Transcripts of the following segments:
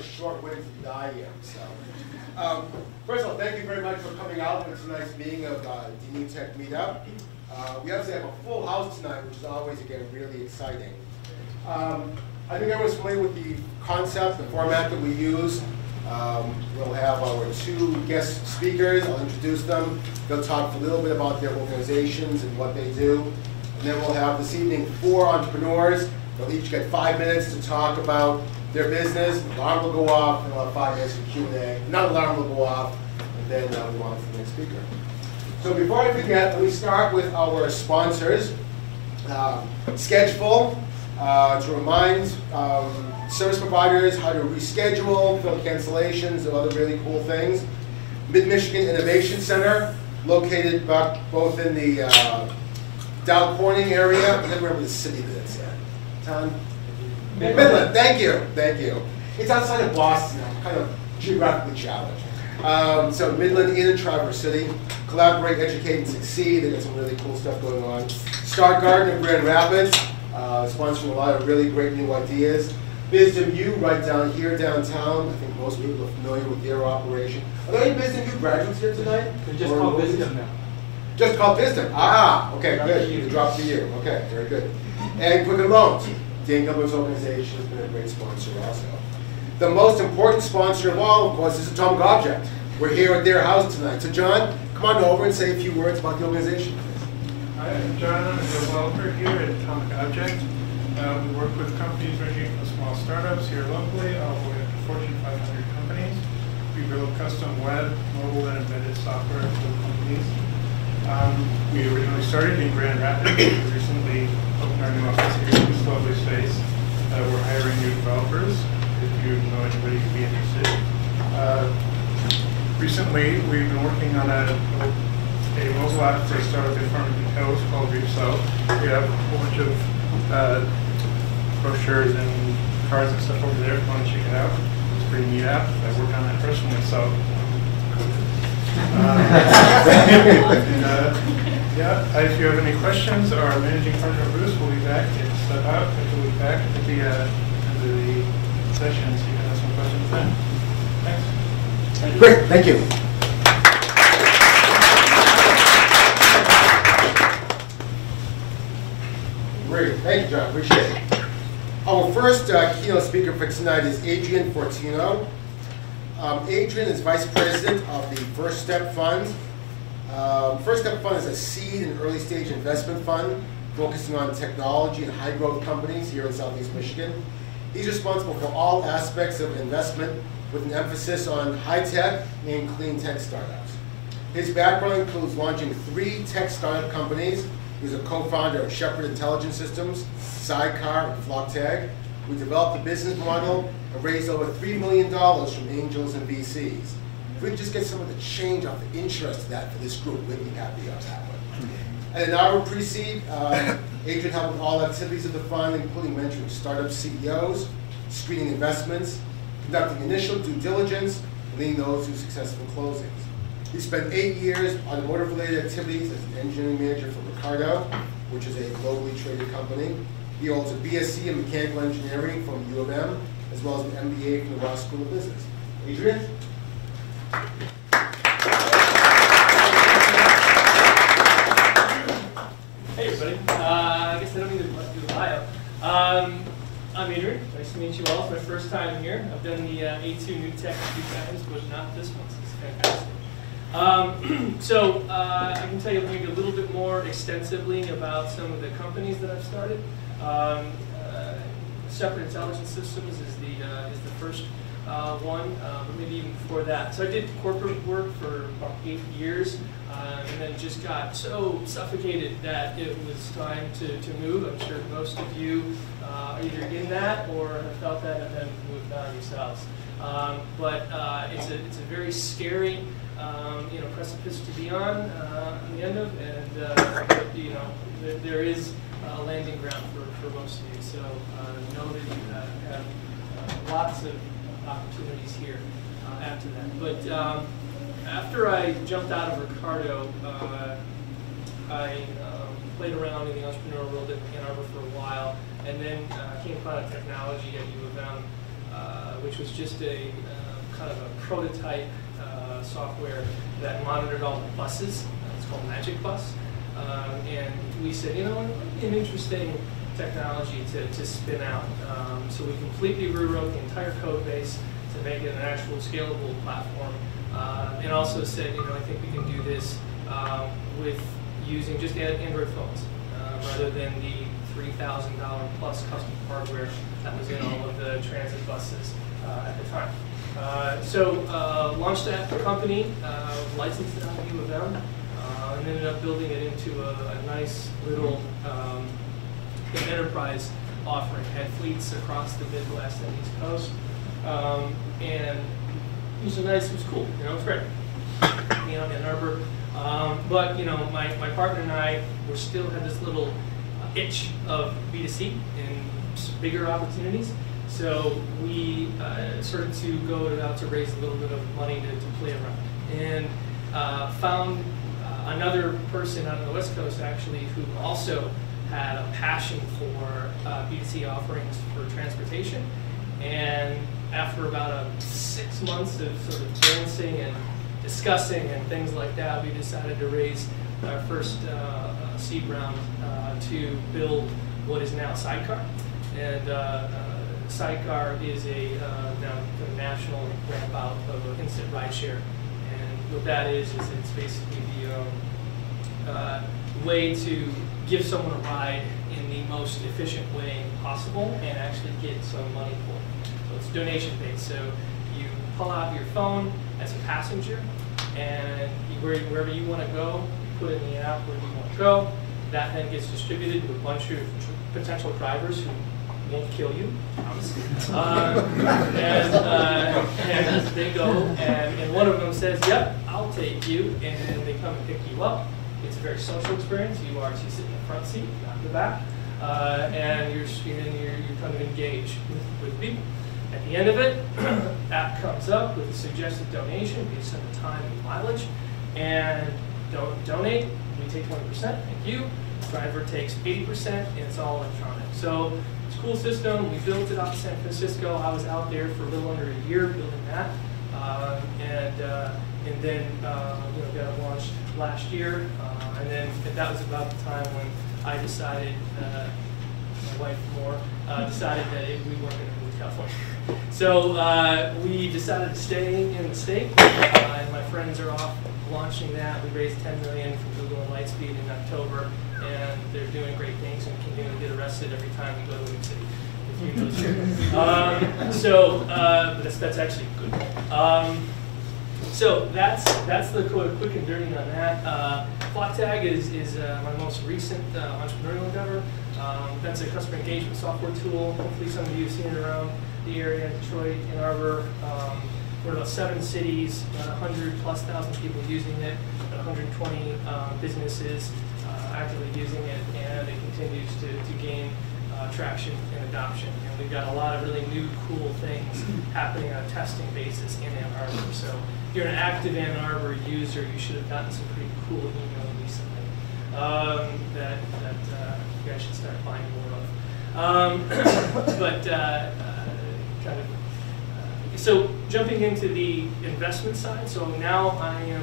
a short way to die here. So, first of all, thank you very much for coming out to tonight's meeting of DNewTech Meetup. We obviously have a full house tonight, which is always, again, really exciting. I think everyone's familiar with the concept, the format that we use. We'll have our two guest speakers. I'll introduce them. They'll talk a little bit about their organizations and what they do. And then we'll have this evening 4 entrepreneurs. They'll each get 5 minutes to talk about their business. The alarm will go off, and we'll have 5 minutes for Q&A. Another alarm will go off, and then we'll on to the next speaker. So before I forget, let me start with our sponsors. Sketchful, to remind service providers how to reschedule, fill cancellations, and other really cool things. Mid-Michigan Innovation Center, located both in the Dow Corning area. I can't remember the city that it's in. Midland, thank you. It's outside of Boston, I'm kind of geographically challenged. So Midland in Traverse City, collaborate, educate, and succeed. They got some really cool stuff going on. Star Garden in Grand Rapids, sponsoring a lot of really great new ideas. DNU right down here downtown. I think most people are familiar with their operation. Are there any DNU graduates here tonight? They're just called Wisdom now. Just called Wisdom. Ah, okay, good. The drop to you. Okay, very good. And Quicken Loans. Dan Gilbert's organization has been a great sponsor also. The most important sponsor of all, of course, is Atomic Object. We're here at their house tonight. So John, come on over and say a few words about the organization. Hi, I'm John. I'm a developer here at Atomic Object. We work with companies ranging from small startups here locally all the way up to Fortune 500 companies. We build custom web, mobile, and embedded software for companies. We originally started in Grand Rapids. We recently opened our new office here in this lovely space. We're hiring new developers. If you know anybody who'd be interested. Recently, we've been working on a mobile app for a startup in Farmington Hills called Reef-So. We have a whole bunch of brochures and cards and stuff over there if you want to check it out. It's a pretty neat app. I worked on that personally, so. If you have any questions, our managing partner Bruce will be back and step out. He'll be back at the end of the session, so you can ask some questions then. Thanks. Great, thank you. Great, thank you, John. Appreciate it. Our first keynote speaker for tonight is Adrian Fortino. Adrian is Vice President of the First Step Fund. First Step Fund is a seed and early stage investment fund focusing on technology and high growth companies here in Southeast Michigan. He's responsible for all aspects of investment with an emphasis on high tech and clean tech startups. His background includes launching 3 tech startup companies. He was a co-founder of Shepherd Intelligence Systems, Sidecar, and FlockTag. We developed the business model and raised over $3 million from angels and VCs. If we could just get some of the change off the interest of that for this group, we'd be happy on that one. And in our pre-seed, Adrian helped with all activities of the fund, including mentoring startup CEOs, screening investments, conducting initial due diligence, and leading those to successful closings. He spent 8 years automotive-related activities as an engineering manager for Ricardo, which is a globally traded company. He holds a BSc in mechanical engineering from U of M, as well as an MBA from the Ross School of Business. Adrian? Hey everybody, I guess I don't need to do the bio. I'm Adrian, nice to meet you all. It's my first time here. I've done the A2 New Tech a few times, but not this one, so it's fantastic. I can tell you maybe a little bit more extensively about some of the companies that I've started. Shepherd Intelligence Systems is the first one, but maybe even before that. So I did corporate work for about 8 years, and then just got so suffocated that it was time to move. I'm sure most of you are either in that or have felt that and then moved on yourselves. It's a very scary precipice to be on the end of, and there is a landing ground for most of you. So know that you have lots of opportunities here after that. But after I jumped out of Ricardo, I played around in the entrepreneurial world in Ann Arbor for a while, and then came upon a technology at U of M which was just a kind of a prototype software that monitored all the buses. It's called Magic Bus. And we said, you know, it would be an interesting technology to spin out. So we completely rewrote the entire code base to make it an actual scalable platform. And also said, you know, I think we can do this with using just Android phones rather than the $3,000 plus custom hardware that was in all of the transit buses at the time. So launched that company, licensed it out of U of M, and ended up building it into a nice little enterprise offering. Had fleets across the Midwest and East Coast, and it was cool. You know, it was great. You know, Ann Arbor. But you know, my partner and I still had this little itch of B2C and bigger opportunities. So we started to go out to raise a little bit of money to play around, and found another person out on the West Coast actually who also had a passion for B2C offerings for transportation. And after about 6 months of sort of dancing and discussing and things like that, we decided to raise our first seed round to build what is now Sidecar. And Sidecar is a now a national ramp out of instant rideshare. And what that is it's basically the way to give someone a ride in the most efficient way possible and actually get some money for it. So it's donation based. So you pull out your phone as a passenger, and wherever you want to go, you put in the app where you want to go. That then gets distributed to a bunch of potential drivers who won't kill you, promise. And they go, and one of them says, "Yep, I'll take you," and then they come and pick you up. It's a very social experience. You sit in the front seat, not the back, and you're kind of engaged with people. At the end of it, app comes up with a suggested donation based on the time and mileage, and donate. We take 20%. Thank you. Driver takes 80%, and it's all electronic. So it's a cool system. We built it out in San Francisco. I was out there for a little under a year building that, and then got it launched last year. And then that was about the time when I decided, my wife Moret, decided that we weren't going to move to California. So we decided to stay in the state, and my friends are off launching that. We raised $10 million from Google and Lightspeed in October, and they're doing great things and continue to get arrested every time we go to a new city. But that's actually good. So that's the quick and dirty on that. FlockTag is my most recent entrepreneurial endeavor. That's a customer engagement software tool. Hopefully some of you have seen it around the area, Detroit, Ann Arbor. We're in about 7 cities, about 100,000+ people using it, about 120 businesses actively using it, and it continues to gain traction and adoption. And we've got a lot of really new, cool things happening on a testing basis in Ann Arbor. So if you're an active Ann Arbor user, you should have gotten some pretty cool email recently that you guys should start buying more of. So jumping into the investment side, so now I am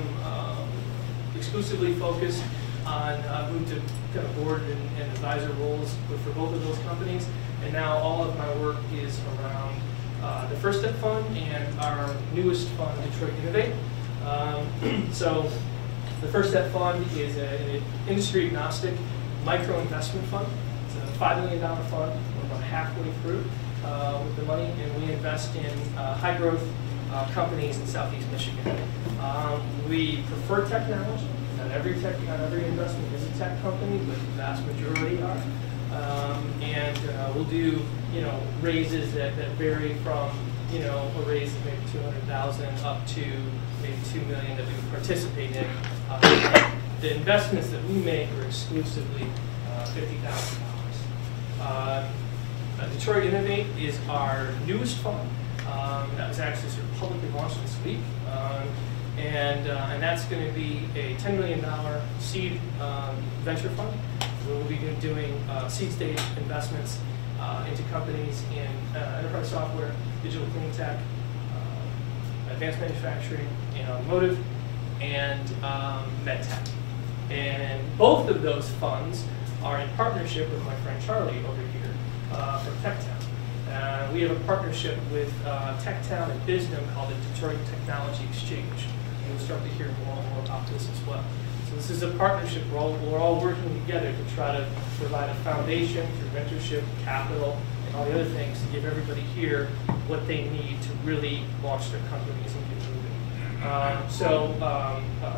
exclusively focused on moved to kind of board and advisor roles for both of those companies, and now all of my work is around the First Step Fund and our newest fund, Detroit Innovate. So the First Step Fund is an industry agnostic micro investment fund. It's a $5 million fund. We're about halfway through with the money, and we invest in high growth companies in Southeast Michigan. We prefer technology. Not every investment is a tech company, but the vast majority are. And we'll do raises that vary from a raise of maybe $200,000 up to maybe $2 million that we would participate in. The investments that we make are exclusively $50,000. Detroit Innovate is our newest fund. That was actually sort of publicly launched this week. And that's going to be a $10 million seed venture fund. We'll be doing seed stage investments into companies in enterprise software, digital clean tech, advanced manufacturing, and automotive, and med tech. And both of those funds are in partnership with my friend Charlie over here from TechTown. We have a partnership with TechTown and Bisnum called the Detroit Technology Exchange. And we'll start to hear more and more about this as well. So this is a partnership. We're all working together to try to provide a foundation through mentorship, capital, and all the other things to give everybody here what they need to really launch their companies and get moving.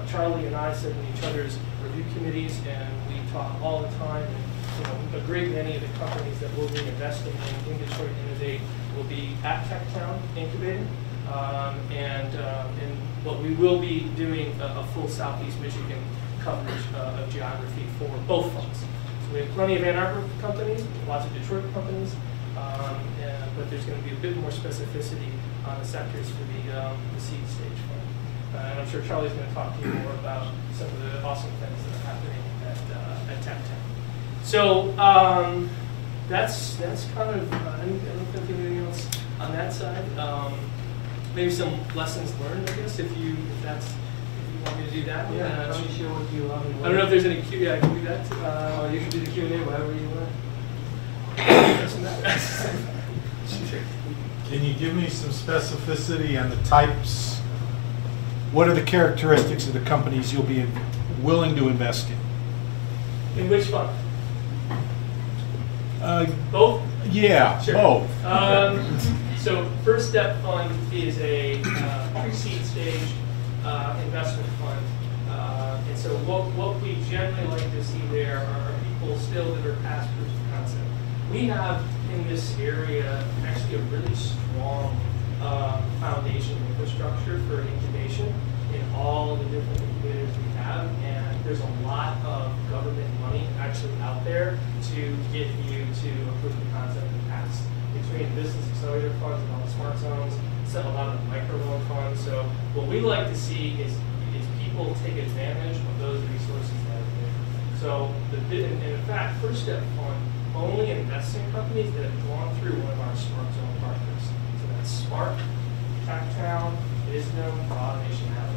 Charlie and I sit in each other's review committees, and we talk all the time. And, a great many of the companies that we'll be investing in Detroit Innovate will be at TechTown incubating, and what we will be doing a full Southeast Michigan coverage of geography for both funds. So we have plenty of Ann Arbor companies, lots of Detroit companies, but there's going to be a bit more specificity on the sectors for the seed stage fund. And I'm sure Charlie's going to talk to you more about some of the awesome things that are happening at TechTown. So that's kind of, I don't think anything else on that side. Maybe some lessons learned, I guess, if you want me to do that. Yeah, I'm not sure what you want. I don't know if there's any Q. Yeah, I can do that. Or you can do the Q&A wherever you want. Can you give me some specificity on the types? What are the characteristics of the companies you'll be willing to invest in? In which fund? Both? Yeah, sure. Both. So First Step Fund is a pre-seed stage investment fund. And so what we generally like to see there are people still that are past proof of concept. We have in this area actually a really strong foundation infrastructure for incubation in all the different incubators we have, and there's a lot of government money actually out there to get you to a proof of concept in the past. Between business accelerator funds and all the smart zones, a lot of the microloan funds. So what we like to see is people take advantage of those resources that are there. So in fact, First Step Fund only invests in companies that have gone through one of our smart zone partners. So that's Smart, TechTown, Bisnum, Automation Hub.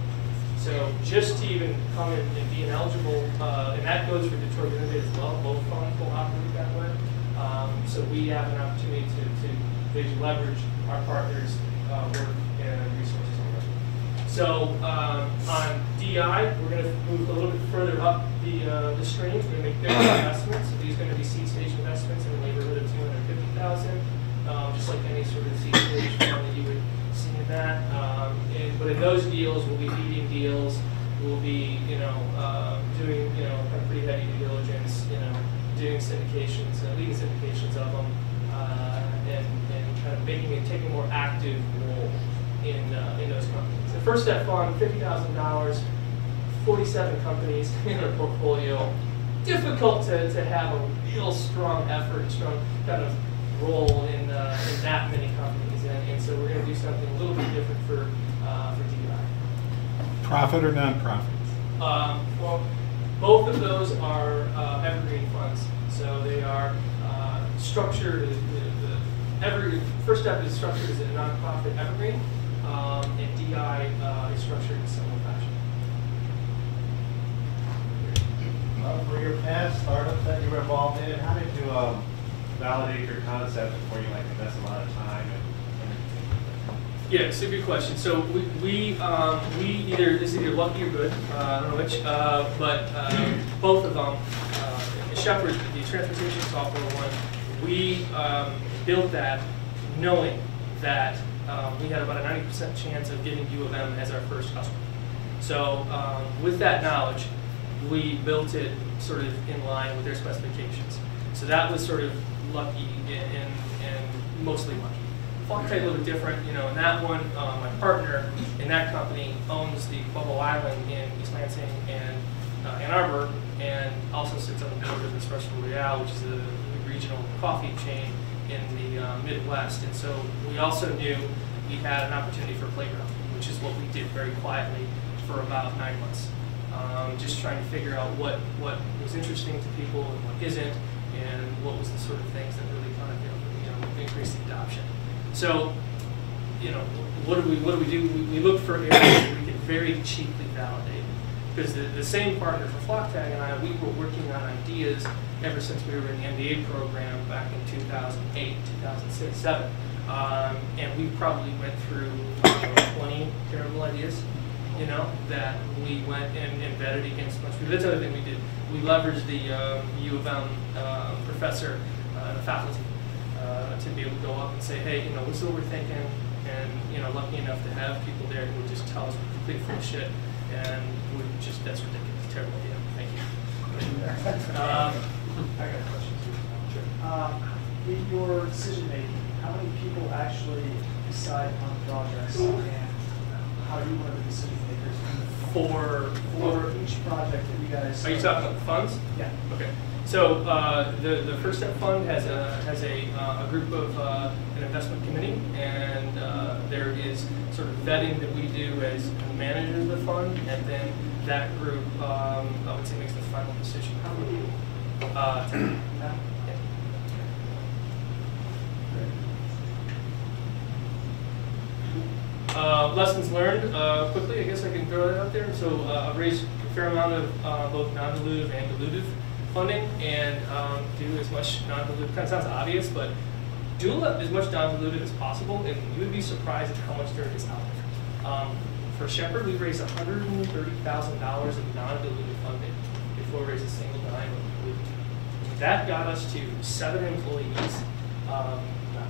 So just to even come in and be ineligible, and that goes for Detroit Innovate as well, both funds will operate that way. So we have an opportunity to leverage our partners' work and resources already. So on DI, we're going to move a little bit further up the streams. We're going to make bigger investments. So these are going to be seed stage investments in the neighborhood of $250,000, just like any sort of seed stage fund that you would see in that. But in those deals, we'll be leading deals. We'll be, doing, kind of pretty heavy due diligence, doing syndications, leading syndications of them, and kind of taking a more active role in those companies. The First Step Fund, $50,000, 47 companies in our portfolio. Difficult to have a real strong effort, strong kind of role in that many companies, and so we're going to do something a little bit different for DI. Profit or non-profit? Well, both of those are evergreen funds, so they are structured. First Step is structured as a nonprofit evergreen, and DI is structured in a similar fashion. For your past startups that you were involved in, how did you validate your concept before you invest a lot of time? Yeah, it's a good question. So we it's either lucky or good, I don't know which, but both of them. Shepherd, the transportation software one, we built that knowing that we had about a 90% chance of getting U of M as our first customer. So with that knowledge, we built it sort of in line with their specifications. So that was sort of lucky and mostly lucky. Fontaine a little bit different, in that one, my partner in that company owns the Bubble Island in East Lansing and Ann Arbor, and also sits on the board of Espresso Royale, which is a regional coffee chain in the Midwest. And so we also knew we had an opportunity for playground, which is what we did very quietly for about 9 months. Just trying to figure out what was interesting to people and what isn't, and what was the sort of things that really kind of increased the adoption. So, what do we do? We look for areas where we can very cheaply validate. Because the same partner for FlockTag and I, we were working on ideas ever since we were in the MBA program back in 2008, 2006, 2007. And we probably went through 20 terrible ideas, that we went and vetted against much. That's the other thing we did. We leveraged the U of M professor and the faculty to be able to go up and say, hey, this is what we're thinking. And, lucky enough to have people there who would just tell us complete full shit. And would just, that's ridiculous, terrible idea. Thank you. I got questions. Sure. In your decision making, how many people actually decide on projects, and how are you one of the decision makers For each project that you guys? Are you talking about the funds? Yeah. Okay. So the First Step Fund has a group of an investment committee, and there is sort of vetting that we do as managers of the fund, and then that group, I would say, makes the final decision. How many? 10. Lessons learned, quickly, I guess I can throw that out there. So I've raised a fair amount of both non-dilutive and dilutive funding, and do as much non-dilutive, kind of sounds obvious, but do as much non-dilutive as possible, and you would be surprised at how much there is out there. For Shepherd, we raised $130,000 in non-dilutive funding before we raised a single dime of dilutive. That got us to 7 employees, not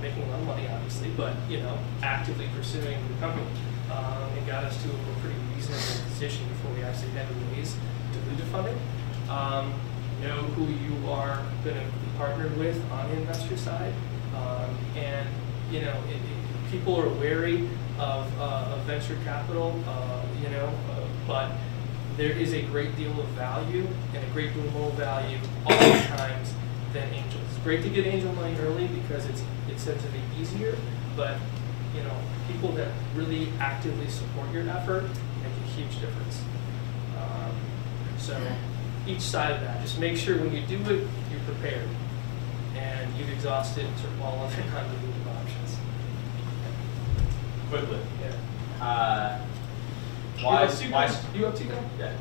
making a lot of money, obviously, but actively pursuing the company. It got us to a pretty reasonable position before we actually had to raise dilutive funding. Know who you are going to be partnered with on the investor side, and people are wary of venture capital, but there is a great deal of value and a great deal more value oftentimes than angels. It's great to get angel money early because it's said to be easier, but people that really actively support your effort make a huge difference. So each side of that, just make sure when you do it, you're prepared and you've exhausted sort of all other non-dilutive options. Quickly. Yeah. Why? You up to go? Yeah.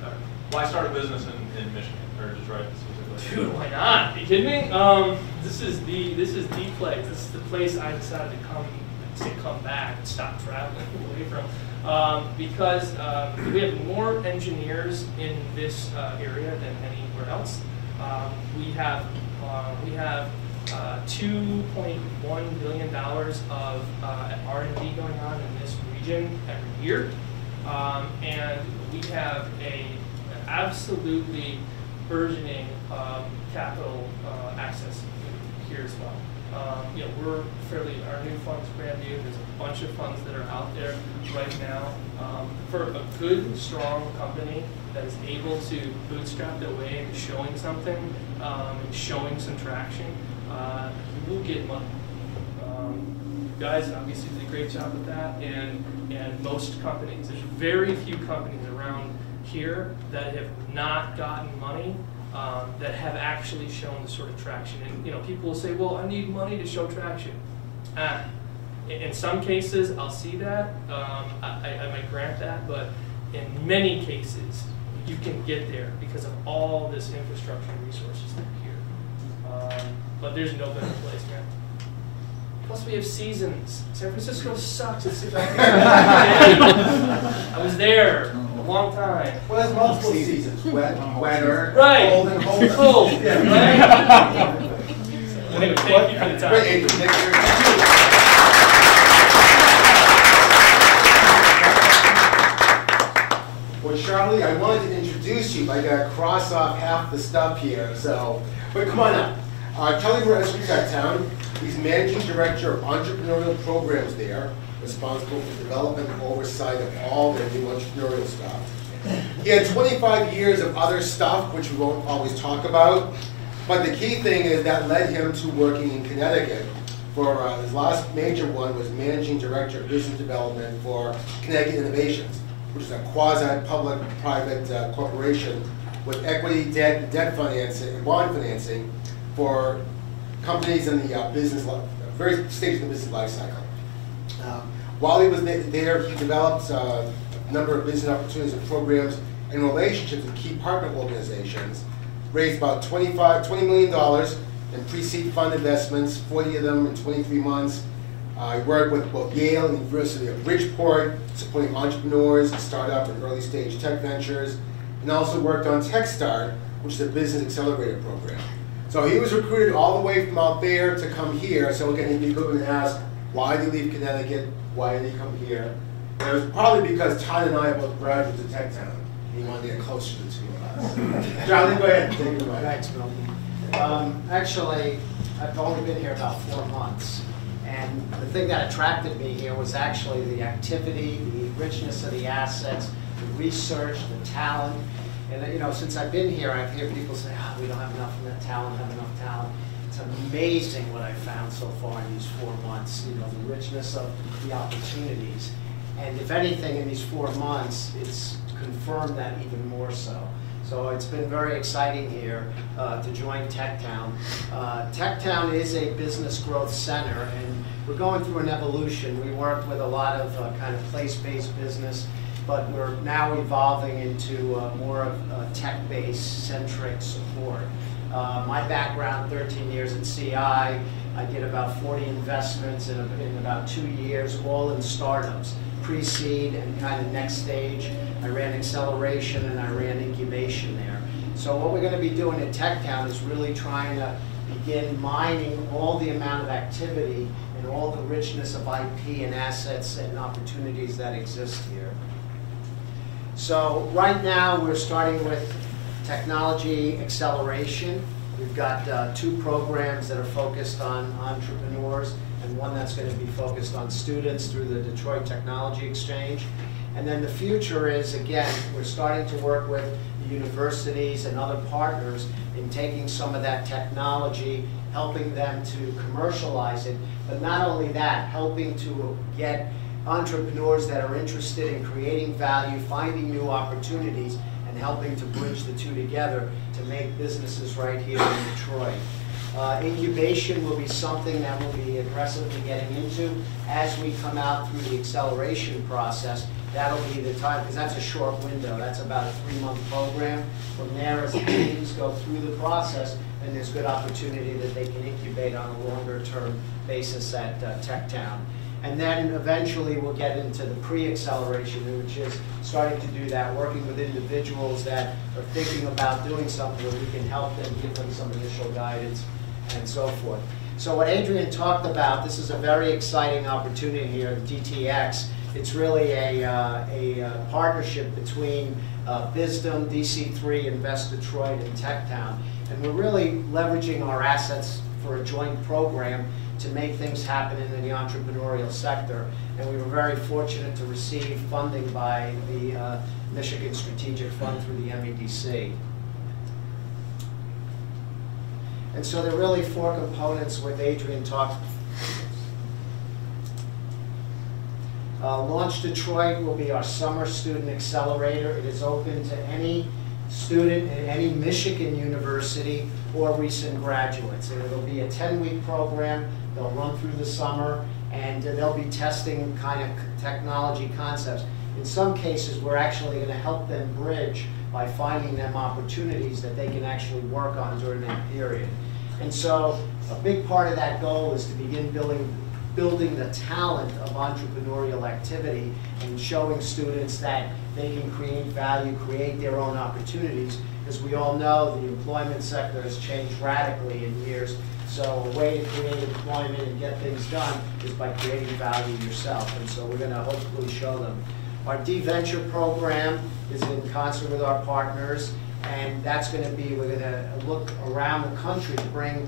Why start a business in Michigan or Detroit specifically? Dude, why not? Are you kidding me? This is the place. This is the place I decided to come back and stop traveling away from. Because we have more engineers in this area than anywhere else. We have $2.1 billion of R&D going on in this region every year, and we have an absolutely burgeoning capital access here as well. Our new fund's brand new. There's a bunch of funds that are out there right now. For a good, strong company that is able to bootstrap their way into showing something, and showing some traction, you will get money. You guys obviously did a great job with that, and most companies, there's very few companies around here that have not gotten money that have actually shown the sort of traction. And people will say, well, I need money to show traction. In some cases, I'll see that. I might grant that, but in many cases, you can get there because of all this infrastructure and resources that are here. But there's no better place, man. Plus, we have seasons. San Francisco sucks. I was there a long time. Well, there's multiple seasons. Wetter, right. cold, and cold. Cold. Yeah, right. Anyway, thank you for the time. Great, Adrian. Thank you. Well, Charlie, I wanted to introduce you, but I got to cross off half the stuff here. But come on up. Charlie Moret from TechTown. He's managing director of entrepreneurial programs there, responsible for development and oversight of all their new entrepreneurial stuff. He had 25 years of other stuff, which we won't always talk about. But the key thing is that led him to working in Connecticut. For his last major one was managing director of business development for Connecticut Innovations, which is a quasi-public private corporation with equity, debt financing, and bond financing for companies in the various stages of the business life cycle. While he was there, he developed a number of business opportunities and programs and relationships with key partner organizations, raised about $20 million in pre-seed fund investments, 40 of them in 23 months. He worked with both Yale and the University of Bridgeport, supporting entrepreneurs, startup and early stage tech ventures, and also worked on TechStart, which is a business accelerator program. So he was recruited all the way from out there to come here. So again, he'd be going to ask, why did he leave Connecticut? Why did he come here? And it was probably because Todd and I are both graduates of TechTown. He wanted to get closer to the two of us. Charlie, go ahead and take it away. Thanks, Bill. Actually, I've only been here about 4 months. And the thing that attracted me here was actually the activity, the richness of the assets, the research, the talent. And you know, since I've been here, I've heard people say, oh, we don't have enough of that talent, It's amazing what I've found so far in these 4 months, you know, the richness of the opportunities. And if anything, in these 4 months, it's confirmed that even more so. So it's been very exciting here to join TechTown. TechTown is a business growth center, and we're going through an evolution. We worked with a lot of kind of place-based business, but we're now evolving into more of tech-based centric support. My background, 13 years at CI, I did about 40 investments in about 2 years, all in startups, pre-seed and kind of next stage. I ran acceleration and I ran incubation there. So what we're going to be doing at TechTown is really trying to begin mining all the amount of activity and all the richness of IP and assets and opportunities that exist here. So right now we're starting with technology acceleration. We've got 2 programs that are focused on entrepreneurs and one that's going to be focused on students through the Detroit Technology Exchange. And then the future is, again, we're starting to work with the universities and other partners in taking some of that technology, helping them to commercialize it, but not only that, helping to get entrepreneurs that are interested in creating value, finding new opportunities, and helping to bridge the 2 together to make businesses right here in Detroit. Incubation will be something that we'll be aggressively getting into as we come out through the acceleration process. That'll be the time, because that's a short window. That's about a 3-month program. From there, as the teams go through the process, then there's good opportunity that they can incubate on a longer-term basis at TechTown. And then eventually we'll get into the pre-acceleration, which is starting to do that, working with individuals that are thinking about doing something where we can help them, give them some initial guidance, and so forth. So what Adrian talked about, this is a very exciting opportunity here at DTX. It's really a partnership between Bisdom, DC3, Invest Detroit, and TechTown. And we're really leveraging our assets for a joint program to make things happen in the entrepreneurial sector. And we were very fortunate to receive funding by the Michigan Strategic Fund through the MEDC. And so there are really 4 components with Adrian talked. Launch Detroit will be our summer student accelerator. It is open to any student at any Michigan university or recent graduates. And it'll be a 10-week program. They'll run through the summer, and they'll be testing kind of technology concepts. In some cases, we're actually going to help them bridge by finding them opportunities that they can actually work on during that period. And so a big part of that goal is to begin building the talent of entrepreneurial activity and showing students that they can create value, create their own opportunities. As we all know, the employment sector has changed radically in years. So a way to create employment and get things done is by creating value yourself. And so we're going to hopefully show them. Our D-Venture program is in concert with our partners. And that's going to be, we're going to look around the country to bring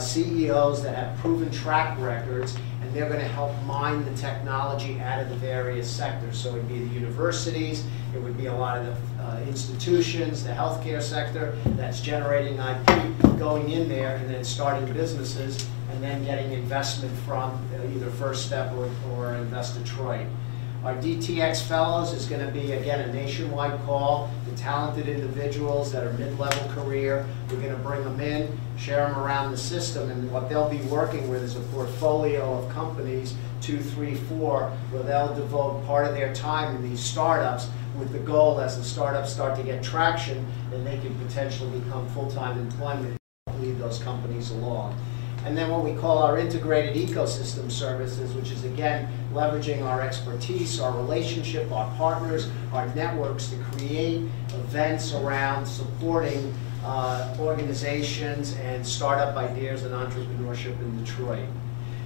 CEOs that have proven track records, and they're going to help mine the technology out of the various sectors. So it would be the universities, it would be a lot of the institutions, the healthcare sector that's generating IP, going in there and then starting businesses and then getting investment from either First Step or Invest Detroit. Our DTX Fellows is going to be, again, a nationwide call to talented individuals that are mid-level career. We're going to bring them in, share them around the system, and what they'll be working with is a portfolio of companies, 2, 3, 4, where they'll devote part of their time in these startups with the goal, as the startups start to get traction, then they can potentially become full-time employment and lead those companies along. And then what we call our integrated ecosystem services, which is, again, leveraging our expertise, our relationship, our partners, our networks to create events around supporting organizations and startup ideas and entrepreneurship in Detroit.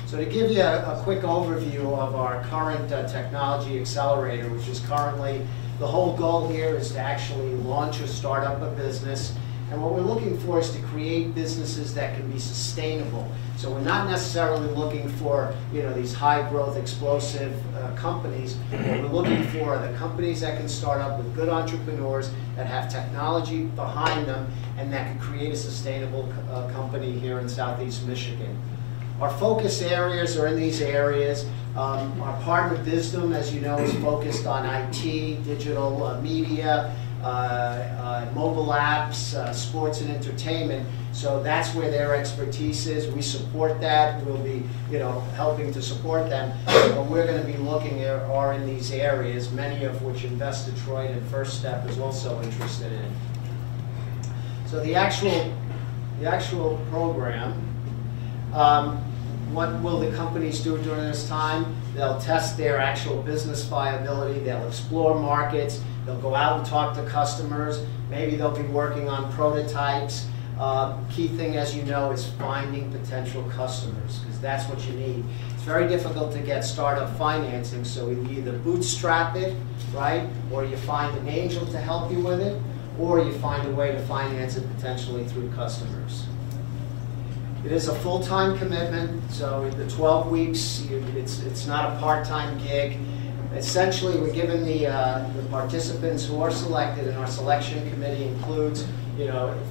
So to give you a quick overview of our current technology accelerator, which is currently, the whole goal here is to actually launch or start up a business. And what we're looking for is to create businesses that can be sustainable. So we're not necessarily looking for, these high growth, explosive companies. What we're looking for are the companies that can start up with good entrepreneurs that have technology behind them and that can create a sustainable company here in Southeast Michigan. Our focus areas are in these areas. Our partner Wisdom, as you know, is focused on IT, digital media, mobile apps, sports and entertainment. So that's where their expertise is. We support that. We'll be, helping to support them. But we're going to be looking are in these areas, many of which Invest Detroit and First Step is also interested in. So the actual program. What will the companies do during this time? They'll test their actual business viability. They'll explore markets. They'll go out and talk to customers. Maybe they'll be working on prototypes. Key thing, as you know, is finding potential customers, because that's what you need. It's very difficult to get startup financing, so you either bootstrap it, right, or you find an angel to help you with it, or you find a way to finance it potentially through customers. It is a full-time commitment, so the 12 weeks, it's not a part-time gig. Essentially, we're giving the participants who are selected, and our selection committee includes,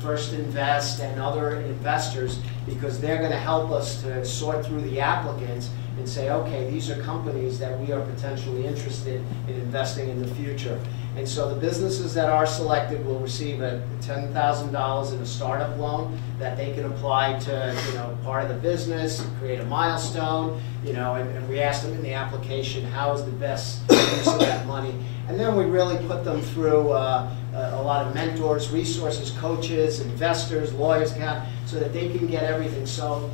First Invest and other investors, because they're going to help us to sort through the applicants and say, okay, these are companies that we are potentially interested in investing in the future. And so the businesses that are selected will receive a $10,000 in a startup loan that they can apply to, part of the business, create a milestone, and we ask them in the application, how is the best use of that money? And then we really put them through a lot of mentors, resources, coaches, investors, lawyers, so that they can get everything. So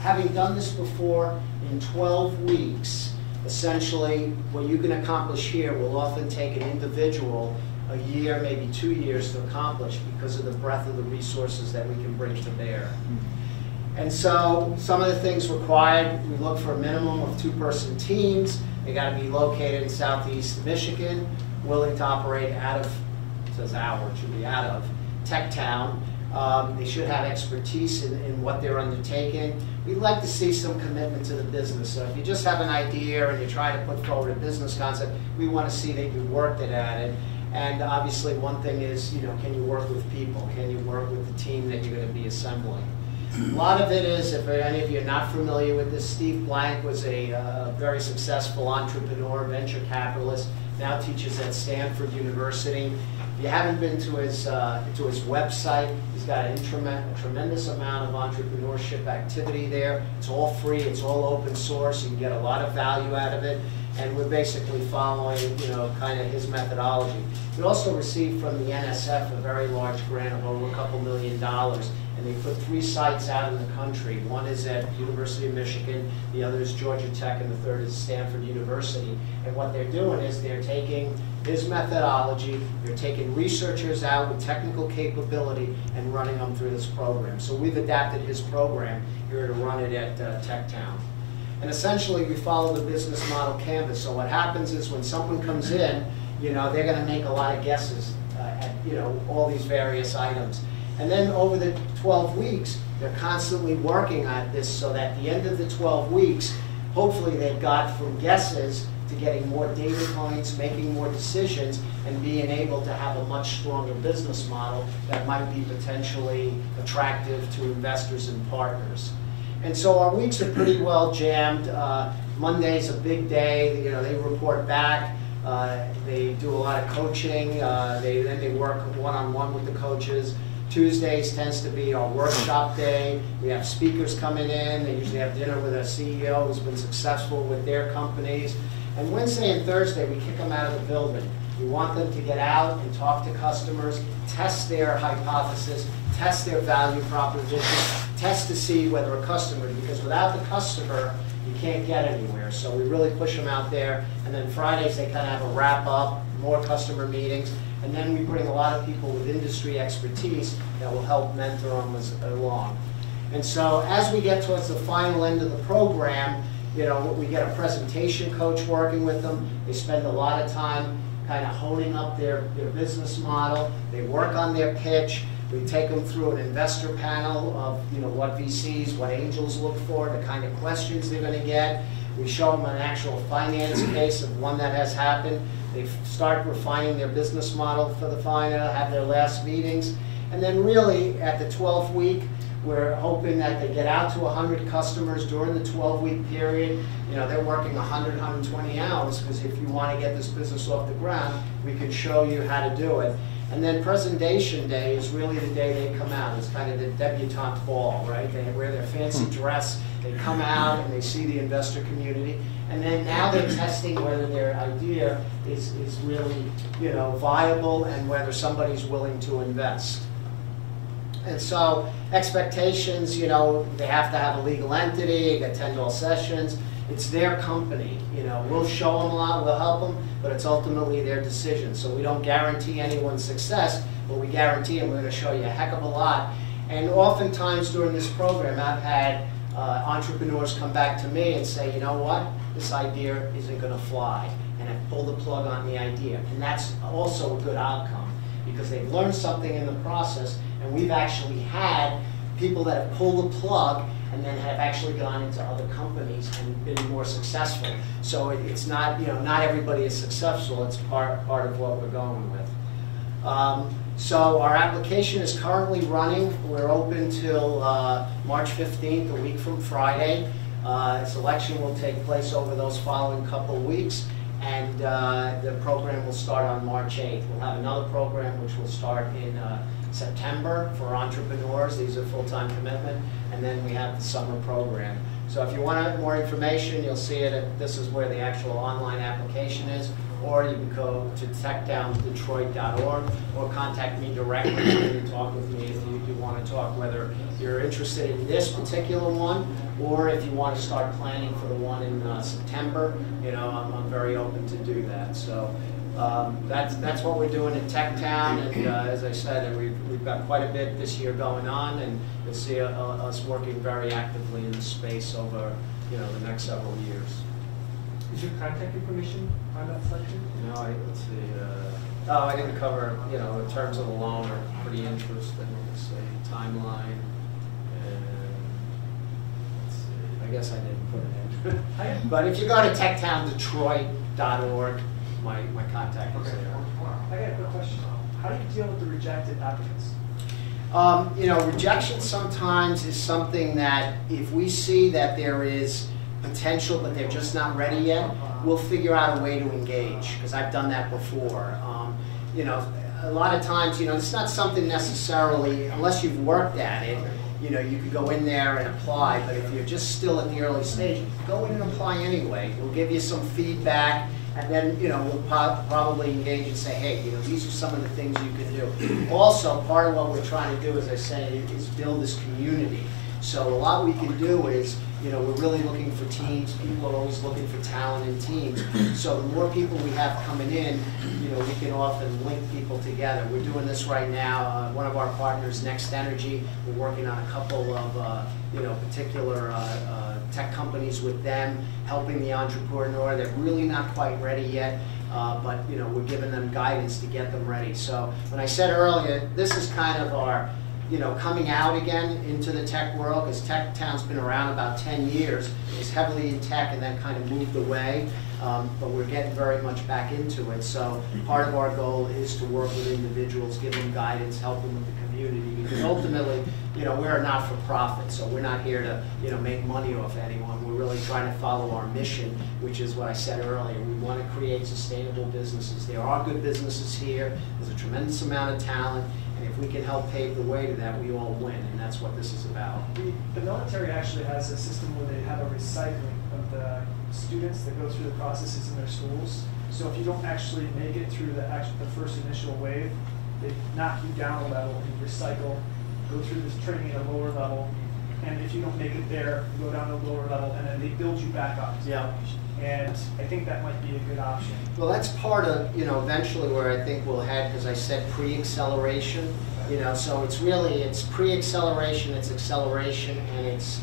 having done this before, in 12 weeks, essentially, what you can accomplish here will often take an individual a year, maybe 2 years to accomplish, because of the breadth of the resources that we can bring to bear. And so some of the things required, we look for a minimum of 2-person teams. They got to be located in Southeast Michigan, willing to operate out of, it says it should be out of, TechTown. They should have expertise in what they're undertaking. We'd like to see some commitment to the business. So if you just have an idea and you're trying to put forward a business concept, we want to see that you worked at it. And obviously one thing is, can you work with people? Can you work with the team that you're going to be assembling? A lot of it is, if any of you are not familiar with this, Steve Blank was a very successful entrepreneur, venture capitalist, now teaches at Stanford University. If you haven't been to his website, he's got a tremendous amount of entrepreneurship activity there. It's all free, it's all open source, you can get a lot of value out of it, and we're basically following, kind of his methodology. We also received from the NSF a very large grant of over $2 million, and they put 3 sites out in the country. One is at University of Michigan, the other is Georgia Tech, and the third is Stanford University. And what they're doing is they're taking his methodology, they're taking researchers out with technical capability and running them through this program. So we've adapted his program here to run it at TechTown. And essentially we follow the business model canvas. So what happens is when someone comes in, they're going to make a lot of guesses at all these various items. And then over the 12 weeks, they're constantly working at this, so that at the end of the 12 weeks, hopefully they've got from guesses to getting more data points, making more decisions, and being able to have a much stronger business model that might be potentially attractive to investors and partners. And so our weeks are pretty well jammed. Monday's a big day. You know, they report back. They do a lot of coaching. Then they work one-on-one with the coaches. Tuesdays tends to be our workshop day. We have speakers coming in. They usually have dinner with a CEO who's been successful with their companies. And Wednesday and Thursday, we kick them out of the building. We want them to get out and talk to customers, test their hypothesis, test their value proposition, test to see whether a customer, because without the customer, you can't get anywhere. So we really push them out there. And then Fridays, they kind of have a wrap up, more customer meetings. And then we bring a lot of people with industry expertise that will help mentor them along. And so as we get towards the final end of the program, you know, we get a presentation coach working with them. They spend a lot of time kind of honing up their business model. They work on their pitch. We take them through an investor panel of, you know, what VCs, what angels look for, the kind of questions they're going to get. We show them an actual finance case of one that has happened. They start refining their business model for the final, have their last meetings. And then really at the 12th week, we're hoping that they get out to 100 customers during the 12-week period. You know, they're working 100, 120 hours because if you want to get this business off the ground, we can show you how to do it. And then presentation day is really the day they come out. It's kind of the debutante ball, right? They wear their fancy dress, they come out and they see the investor community. And then now they're testing whether their idea is really, you know, viable and whether somebody's willing to invest. And so expectations, you know, they have to have a legal entity, attend all sessions. It's their company, you know. We'll show them a lot, we'll help them, but it's ultimately their decision. So we don't guarantee anyone's success, but we guarantee them we're going to show you a heck of a lot. And oftentimes during this program, I've had entrepreneurs come back to me and say, you know what, this idea isn't going to fly, and I pull the plug on the idea. And that's also a good outcome because they've learned something in the process, and we've actually had people that have pulled the plug and then have actually gone into other companies and been more successful. So it's not, you know, not everybody is successful. It's part of what we're going with. So our application is currently running. We're open till March 15th, a week from Friday. Selection will take place over those following couple of weeks, and the program will start on March 8th. We'll have another program which will start in September for entrepreneurs. These are full-time commitment. And then we have the summer program. So if you want more information, you'll see it at, this is where the actual online application is, or you can go to TechTownDetroit.org or contact me directly and talk with me if you want to talk, whether you're interested in this particular one or if you want to start planning for the one in September. You know, I'm very open to do that. So that's what we're doing at TechTown, and as I said, we've got quite a bit this year going on, and you'll see us working very actively in the space over, you know, the next several years. Is your contact information on that section? You know, let's see. Oh, I didn't cover, you know, the terms of the loan are pretty interesting. Let's see, timeline, and let's see. I guess I didn't put it in. But if you go to TechTownDetroit.org, my contact is there. I got a quick question. How do you deal with the rejected applicants? You know, rejection sometimes is something that if we see that there is potential but they're just not ready yet, we'll figure out a way to engage, because I've done that before. You know, a lot of times, you know, it's not something necessarily, unless you've worked at it, you know, you could go in there and apply, but if you're just still at the early stage, go in and apply anyway. We'll give you some feedback. And then, you know, we'll probably engage and say, hey, you know, these are some of the things you can do. Also, part of what we're trying to do, as I say, is build this community. So a lot we can do is, you know, we're really looking for teams. People are always looking for talent in teams. So the more people we have coming in, you know, we can often link people together. We're doing this right now. One of our partners, Next Energy, we're working on a couple of, you know, particular tech companies with them, helping the entrepreneur. They're really not quite ready yet, but you know, we're giving them guidance to get them ready. So when I said earlier, this is kind of our, you know, coming out again into the tech world, because TechTown's been around about 10 years. It's heavily in tech and then kind of moved away, but we're getting very much back into it. So part of our goal is to work with individuals, give them guidance, help them with the community, because ultimately, you know, we're a not-for-profit, so we're not here to, you know, make money off anyone. We're really trying to follow our mission, which is what I said earlier. We want to create sustainable businesses. There are good businesses here. There's a tremendous amount of talent, and if we can help pave the way to that, we all win, and that's what this is about. The military actually has a system where they have a recycling of the students that go through the processes in their schools. So if you don't actually make it through the first initial wave, they knock you down a level, you recycle, go through this training at a lower level, and if you don't make it there, you go down to a lower level, and then they build you back up. Yeah. And I think that might be a good option. Well, that's part of, you know, eventually where I think we'll head, because I said pre-acceleration, you know, so it's really, it's pre-acceleration, it's acceleration, and it's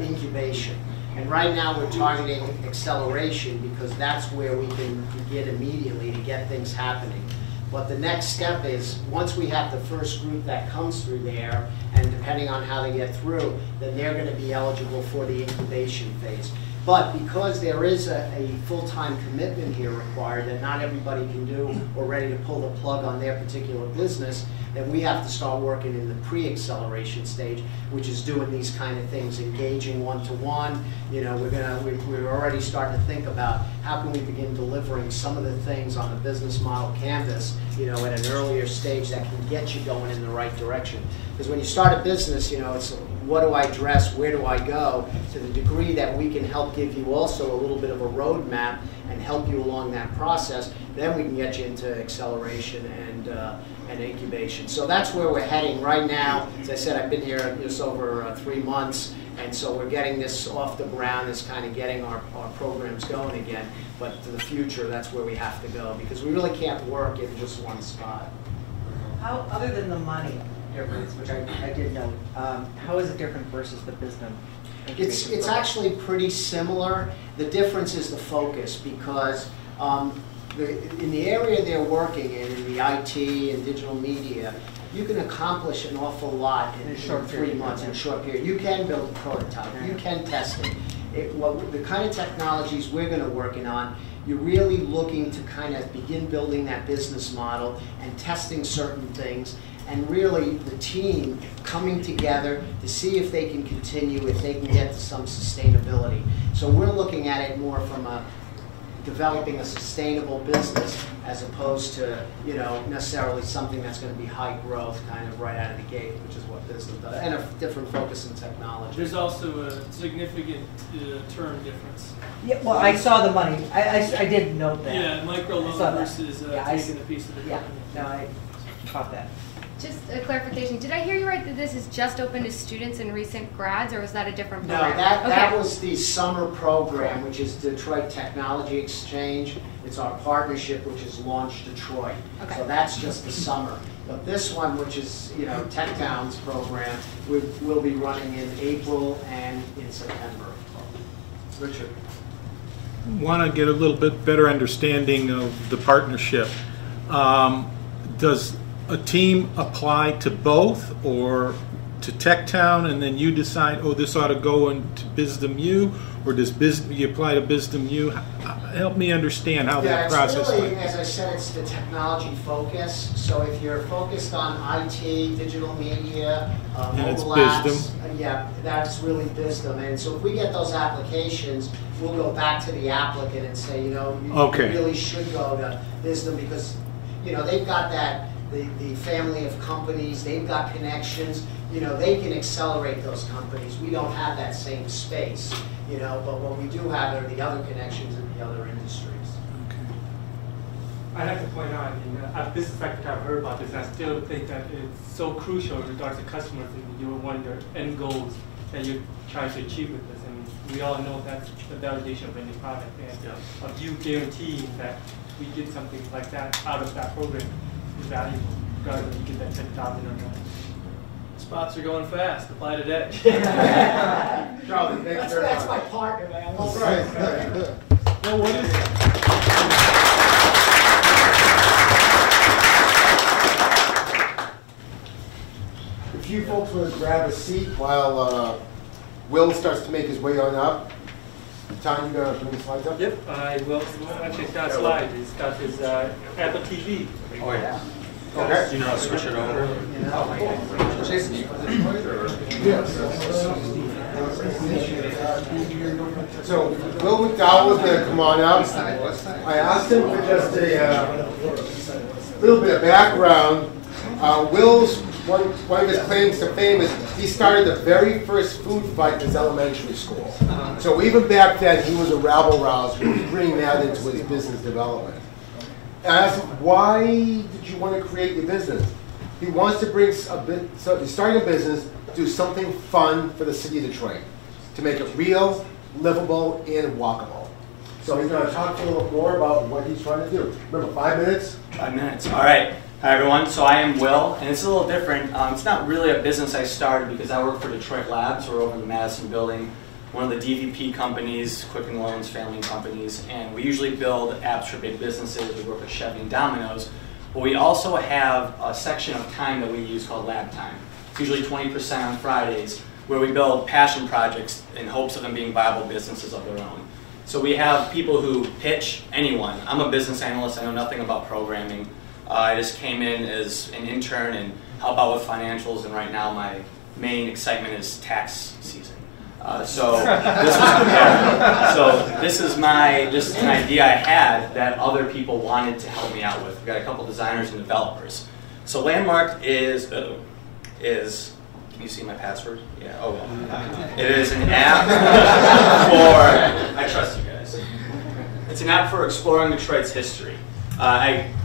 incubation. And right now we're targeting acceleration because that's where we can begin immediately to get things happening. But the next step is, once we have the first group that comes through there, and depending on how they get through, then they're going to be eligible for the incubation phase. But because there is a full-time commitment here required that not everybody can do or ready to pull the plug on their particular business, then we have to start working in the pre-acceleration stage, which is doing these kind of things, engaging one-to-one. You know, we're already starting to think about how can we begin delivering some of the things on the business model canvas, you know, at an earlier stage that can get you going in the right direction. Because when you start a business, you know, it's what do I address, where do I go? To the degree that we can help give you also a little bit of a roadmap and help you along that process, then we can get you into acceleration and incubation. So that's where we're heading right now. As I said, I've been here just over 3 months, and so we're getting this off the ground, is kind of getting our programs going again. But to the future, that's where we have to go, because we really can't work in just one spot. How, other than the money difference, which I did know, how is it different versus the business? It's actually pretty similar. The difference is the focus, because in the area they're working in the IT and digital media, you can accomplish an awful lot in 3 months, in a short period. You can build a prototype, you can test it. The kind of technologies we're going to working on, you're really looking to kind of begin building that business model and testing certain things, and really the team coming together to see if they can continue, if they can get to some sustainability. So we're looking at it more from developing a sustainable business as opposed to, you know, necessarily something that's going to be high growth kind of right out of the gate, which is what business does, and a different focus in technology. There's also a significant term difference. Yeah, well, I saw the money. I did note that. Yeah, micro loan versus taking a piece of the company. Yeah, no, I caught that. Just a clarification, did I hear you right that this is just open to students and recent grads, or was that a different program? No, that was the summer program, which is Detroit Technology Exchange. It's our partnership, which is Launch Detroit. Okay. So that's just the summer. But this one, which is, you know, TechTown's program, we'll be running in April and in September. Richard. Want to get a little bit better understanding of the partnership. Does a team apply to both, or to TechTown and then you decide, oh, this ought to go into BizDemU, or does you apply to BizDemU? Help me understand how that process works. Yeah, it's really, works. as I said, it's the technology focus. So if you're focused on IT, digital media, mobile apps, yeah, that's really BizDem. And so if we get those applications, we'll go back to the applicant and say, you know, you really should go to BizDem because, you know, they've got that, the family of companies, they've got connections, you know, they can accelerate those companies. We don't have that same space, you know, but what we do have are the other connections in the other industries. I'd like to point out, this is fact I've heard about this, I still think that it's so crucial in regards to customers and you want their end goals that you're trying to achieve with this. And we all know that's the validation of any product. And of you guaranteeing that we get something like that out of that program is valuable, regardless if you get that 10,000 or not. Spots are going fast. Apply today. Charlie, that's my partner, man. Well, what is it? If you folks want to grab a seat while Will starts to make his way on up. Tom, you gonna bring the slides up? Yep, I will. Actually, it's got a slide. It's got his Apple TV. Oh yeah. Okay. You know how to switch it over? So Will McDowell was going to come on out. I asked him for just a little bit of background. Will's one of his claims to fame is he started the very first food fight in his elementary school. So even back then, he was a rabble rouser. He was bringing that into his business development. I asked him, why did you want to create your business? He wants to bring so he's starting a business, do something fun for the city of Detroit, to make it real, livable, and walkable. So he's going to talk a little more about what he's trying to do. Remember, 5 minutes? 5 minutes. All right. Hi, everyone. So I am Will, and it's a little different. It's not really a business I started because I work for Detroit Labs. We're over in the Madison building, one of the DVP companies, Quicken Loans, family companies, and we usually build apps for big businesses. We work with Chevy and Domino's, but we also have a section of time that we use called lab time. It's usually 20% on Fridays, where we build passion projects in hopes of them being viable businesses of their own. So we have people who pitch anyone. I'm a business analyst. I know nothing about programming. I just came in as an intern and help out with financials, and right now my main excitement is tax season. So this is just an idea I had that other people wanted to help me out with. We've got a couple designers and developers. So Landmark is can you see my password? Yeah, oh well. It is an app for, I trust you guys. It's an app for exploring Detroit's history.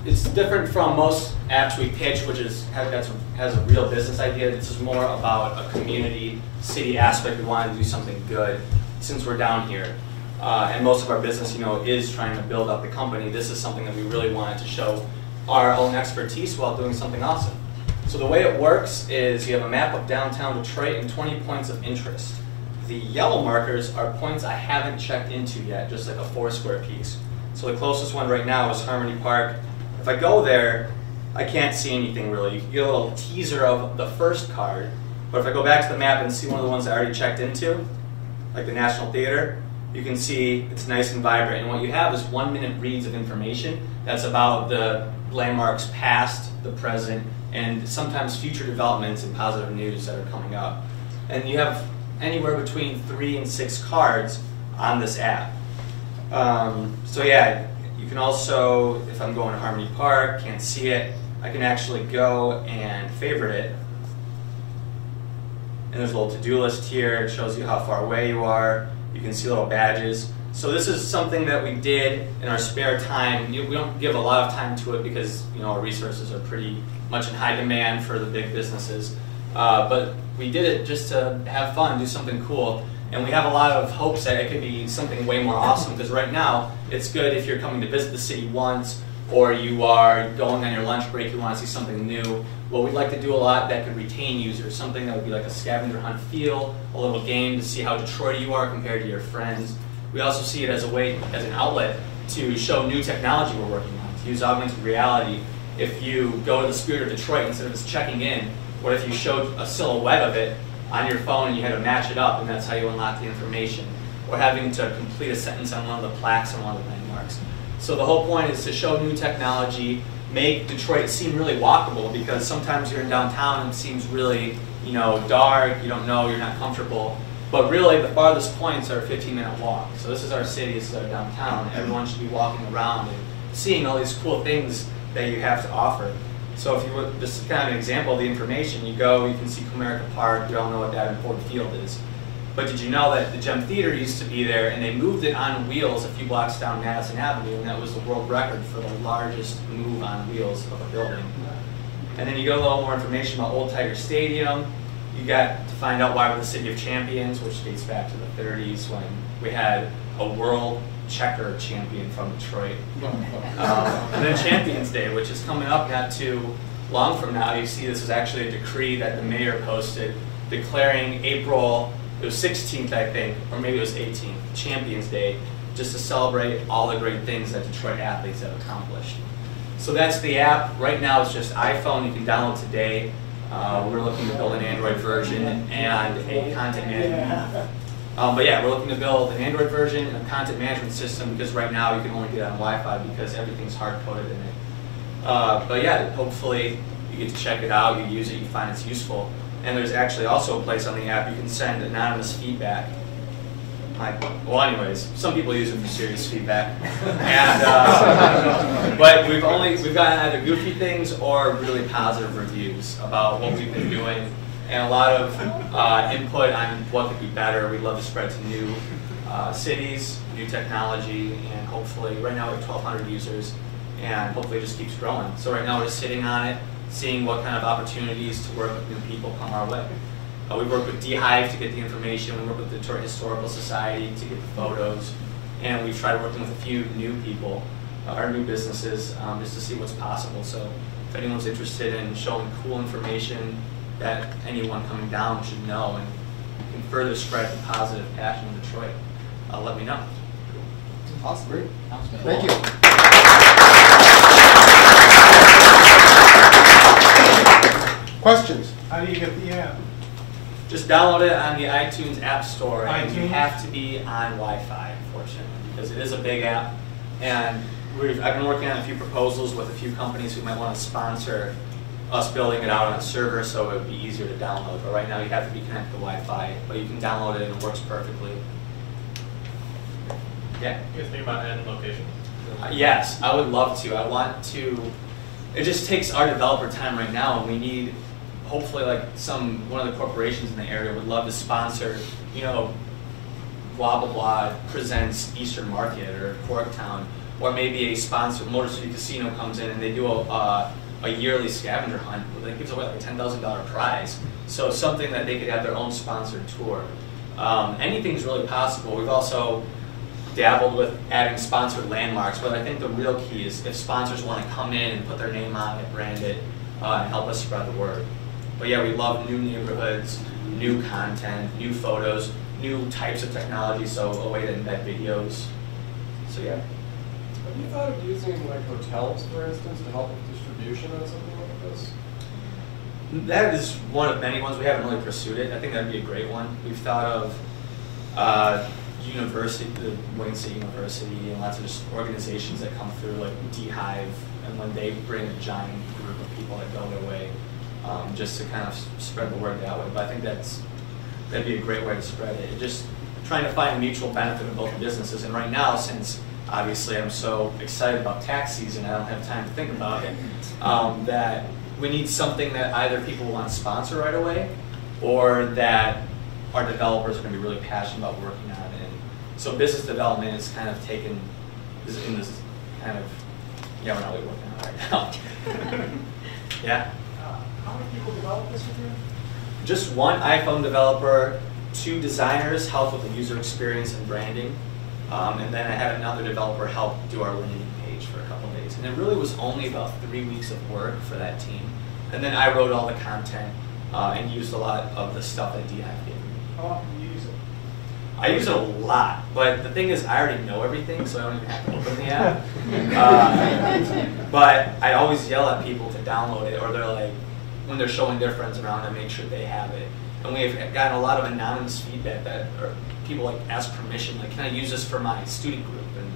It's different from most apps we pitch, which has a real business idea. This is more about a community, city aspect. We want to do something good since we're down here. And most of our business, is trying to build up the company. This is something that we really wanted to show our own expertise while doing something awesome. So the way it works is you have a map of downtown Detroit and 20 points of interest. The yellow markers are points I haven't checked into yet, just like a Foursquare piece. So the closest one right now is Harmony Park. If I go there, I can't see anything really. You can get a little teaser of the first card, but if I go back to the map and see one of the ones I already checked into, like the National Theater, you can see it's nice and vibrant. And what you have is 1 minute reads of information that's about the landmarks past, the present, and sometimes future developments and positive news that are coming up. And you have anywhere between 3 and 6 cards on this app. So yeah, you can also, if I'm going to Harmony Park, can't see it, I can actually go and favorite it. And there's a little to-do list here. It shows you how far away you are. You can see little badges. So this is something that we did in our spare time. We don't give a lot of time to it because our resources are pretty much in high demand for the big businesses. But we did it just to have fun, do something cool. And we have a lot of hopes that it could be something way more awesome, because right now it's good if you're coming to visit the city once, or you are going on your lunch break, you want to see something new. Well, we'd like to do a lot that could retain users, something that would be like a scavenger hunt feel, a little game to see how Detroit you are compared to your friends. We also see it as a way, as an outlet to show new technology we're working on, to use augmented reality. If you go to the Spirit of Detroit, instead of just checking in, what if you showed a silhouette of it on your phone and you had to match it up, and that's how you unlock the information, or having to complete a sentence on one of the plaques on one of the landmarks. So the whole point is to show new technology, make Detroit seem really walkable, because sometimes you're in downtown and it seems really, dark, you don't know, you're not comfortable. But really the farthest points are a 15-minute walk. So this is our city, this is our downtown. Everyone should be walking around and seeing all these cool things that you have to offer. So if you would, this is kind of an example of the information. You go, you can see Comerica Park, you all know what that important field is. But did you know that the Gem Theater used to be there, and they moved it on wheels a few blocks down Madison Avenue, and that was the world record for the largest move on wheels of a building. And then you go a little more information about Old Tiger Stadium. You got to find out why we're the City of Champions, which dates back to the 30s when we had a world checker champion from Detroit. And then Champions Day, which is coming up not too long from now. You see this is actually a decree that the mayor posted declaring April, it was 16th I think, or maybe it was 18th, Champions Day, just to celebrate all the great things that Detroit athletes have accomplished. So that's the app. Right now it's just iPhone, you can download today. We're looking to build an Android version and a content management. But yeah, we're looking to build an Android version and a content management system, because right now you can only get it on Wi-Fi because everything's hard-coded in it. But yeah, hopefully you get to check it out, you use it, you find it's useful. And there's actually also a place on the app you can send anonymous feedback. Well, anyways, some people use it for serious feedback, and but we've gotten either goofy things or really positive reviews about what we've been doing, and a lot of input on what could be better. We'd love to spread to new cities, new technology, and hopefully, right now we have 1,200 users, and hopefully it just keeps growing. So right now we're just sitting on it, seeing what kind of opportunities to work with new people come our way. We work with DHive to get the information, we work with the Detroit Historical Society to get the photos, and we've tried working with a few new people, or new businesses, just to see what's possible. So if anyone's interested in showing cool information that anyone coming down should know and can further spread the positive passion in Detroit, let me know. Awesome. Great. Cool. Thank you. Questions? How do you get the app? Just download it on the iTunes App Store, and you iTunes? have to be on Wi-Fi, unfortunately, because it is a big app. And I've been working on a few proposals with a few companies who might want to sponsor us building it out on a server so it would be easier to download. But right now you have to be connected to Wi-Fi, but you can download it and it works perfectly. Yeah? You guys think about adding location? Yes, I would love to. I want to. It just takes our developer time right now, and we need, hopefully, like one of the corporations in the area would love to sponsor, you know, blah blah blah presents Eastern Market or Corktown, or maybe a sponsor, Motor City Casino comes in and they do a yearly scavenger hunt that gives away like a $10,000 prize. So something that they could have their own sponsored tour. Anything's really possible. We've also dabbled with adding sponsored landmarks, but I think the real key is if sponsors want to come in and put their name on it, brand it, and help us spread the word. But yeah, we love new neighborhoods, new content, new photos, new types of technology, so a way to embed videos. So yeah. Have you thought of using like hotels, for instance, to help with distribution on something like this? That is one of many ones. We haven't really pursued it. I think that'd be a great one. We've thought of university, the Wayne State University, and lots of just organizations that come through, like DHive, and when they bring a giant group of people that go their way, just to kind of spread the word that way. But I think that'd be a great way to spread it. Just trying to find a mutual benefit of both businesses. And right now, since obviously I'm so excited about tax season, I don't have time to think about it, that we need something that either people want to sponsor right away, or that our developers are going to be really passionate about working on it. And so business development is kind of in this kind of, yeah, we're not really working on it right now. Yeah. How many people develop this with you? Just one iPhone developer, 2 designers help with the user experience and branding, and then I had another developer help do our landing page for a couple of days. And it really was only about 3 weeks of work for that team. And then I wrote all the content and used a lot of the stuff that DHive gave me. How often do you use it? I use it a lot, but the thing is I already know everything, so I don't even have to open the app. But I always yell at people to download it, or they're like, when they're showing their friends around, I make sure they have it. And we've gotten a lot of anonymous feedback that, or people like ask permission, like, can I use this for my student group? And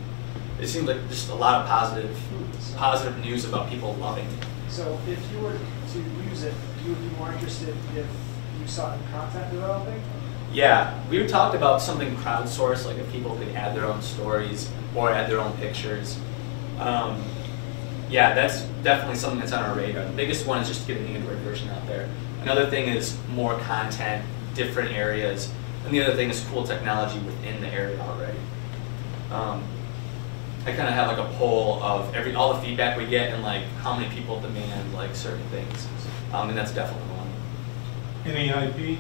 it seems like just a lot of positive news about people loving it. So if you were to use it, you would be more interested if you saw it in content developing? Yeah, we talked about something crowdsourced, like if people could add their own stories or add their own pictures. Yeah, that's definitely something that's on our radar. The biggest one is just getting the Android version out there. Another thing is more content, different areas, and the other thing is cool technology within the area already. I kind of have like a poll of all the feedback we get and like how many people demand like certain things, and that's definitely one. Any IP?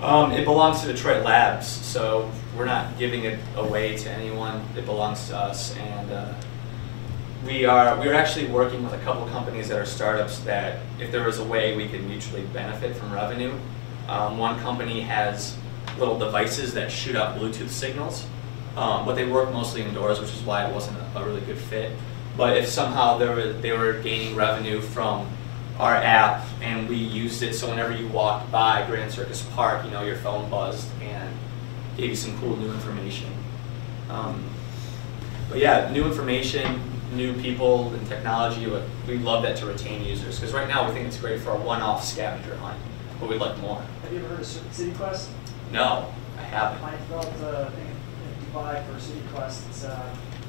It belongs to Detroit Labs, so we're not giving it away to anyone. It belongs to us, and we're actually working with a couple companies that are startups that, if there was a way we could mutually benefit from revenue. One company has little devices that shoot out Bluetooth signals, but they work mostly indoors, which is why it wasn't a really good fit. But if somehow they were gaining revenue from our app and we used it, so whenever you walked by Grand Circus Park, you know, your phone buzzed and gave you some cool new information. But yeah, new information, new people in technology, but we'd love that to retain users. Because right now we think it's great for a one-off scavenger hunt, but we'd like more. Have you ever heard of CityQuest? No, I haven't. I developed a thing in Dubai for CityQuest. It's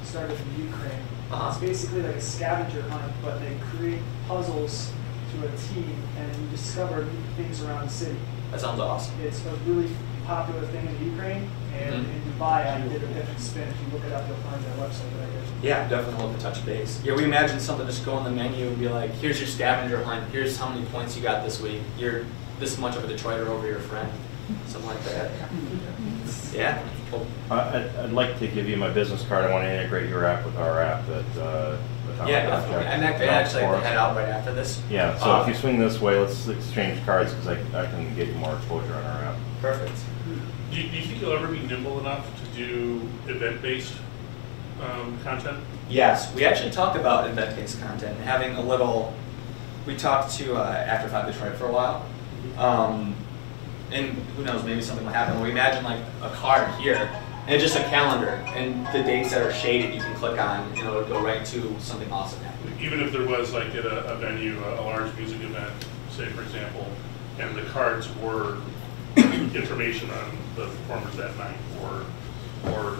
started in Ukraine. It's basically like a scavenger hunt, but they create puzzles to a team, and you discover new things around the city. That sounds awesome. It's a really popular thing in Ukraine, and in Dubai I did a different spin. If you look it up, you'll find that website that I did. Yeah, definitely love to touch base. Yeah, we imagine something just go on the menu and be like, here's your scavenger hunt, here's how many points you got this week, you're this much of a Detroiter over your friend, something like that. Yeah. Cool. I'd like to give you my business card. I want to integrate your app with our app. Yeah, definitely. And I actually have to head out right after this. Yeah, so if you swing this way, let's exchange cards because I can get you more exposure on our app. Perfect. Do you think you'll ever be nimble enough to do event-based content? Yes, we actually talked about event-based content and having a little. We talked to After 5 Detroit for a while, and who knows, maybe something will happen. We imagine like a card here and just a calendar, and the dates that are shaded you can click on, and it'll go right to something awesome happening. Even if there was like at a venue, a large music event, say for example, and the cards were information on the performers that night, or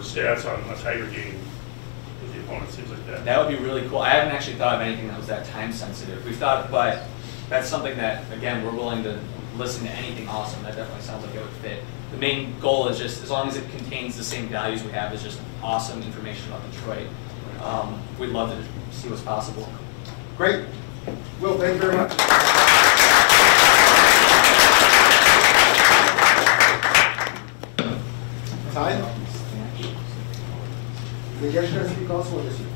stats on a Tiger game with the opponents, things like that. That would be really cool. I haven't actually thought of anything that was that time sensitive. We've thought, but that's something that, again, we're willing to listen to anything awesome. That definitely sounds like it would fit. The main goal is just, as long as it contains the same values we have, is just awesome information about Detroit. We'd love to see what's possible. Great. Will, thank you very much. Ty? Did you guys speak also, or just you?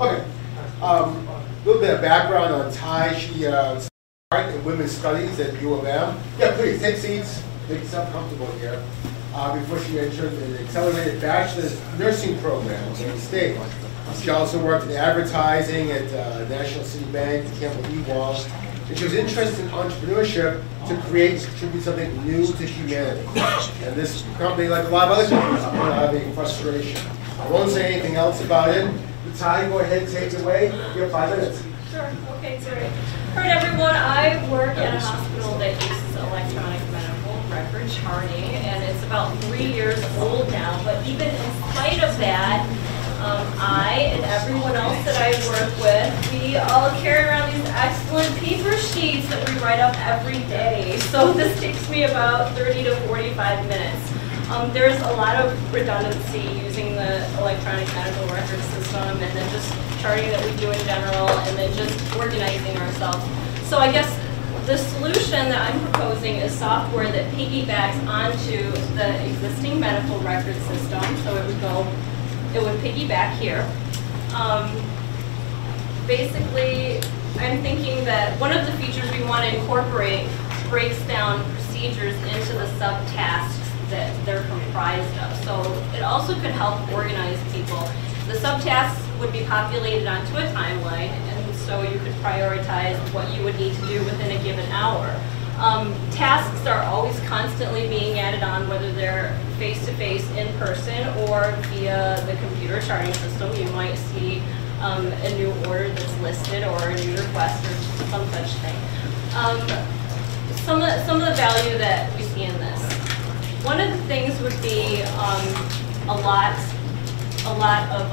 Okay. A little bit of background on Ty. She art and women's studies at U of M. Yeah, please, take seats. Make yourself comfortable here. Before she entered an accelerated bachelor's nursing program in the state. She also worked in advertising at National City Bank, Campbell Ewald. And she was interested in entrepreneurship to create and contribute something new to humanity. And this company, like a lot of other companies, is having frustration. I won't say anything else about it. Ty, go ahead, take it away. You have 5 minutes. Sure. Okay, great. All right, everyone. I work at a hospital that uses electronic medical record charting, and it's about 3 years old now. But even in spite of that, I and everyone else that I work with, we all carry around these excellent paper sheets that we write up every day. So this takes me about 30 to 45 minutes. There's a lot of redundancy using the electronic medical record system, and then just charting that we do in general, and then just organizing ourselves. So I guess the solution that I'm proposing is software that piggybacks onto the existing medical record system. So it would piggyback here. Basically, I'm thinking that one of the features we want to incorporate breaks down procedures into the subtasks that they're comprised of. So it also could help organize people. The subtasks would be populated onto a timeline, and so you could prioritize what you would need to do within a given hour. Tasks are always constantly being added on, whether they're face-to-face, in person, or via the computer charting system. You might see a new order that's listed, or a new request, or some such thing. Some of the value that we see in this. One of the things would be a lot of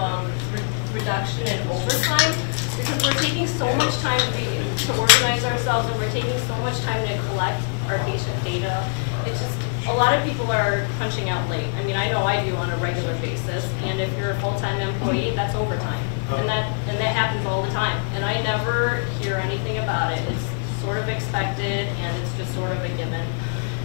reduction in overtime, because we're taking so much time to organize ourselves, and we're taking so much time to collect our patient data. It's just, a lot of people are punching out late. I mean, I know I do on a regular basis, and if you're a full-time employee, that's overtime. And that happens all the time. And I never hear anything about it. It's sort of expected, and it's just sort of a given.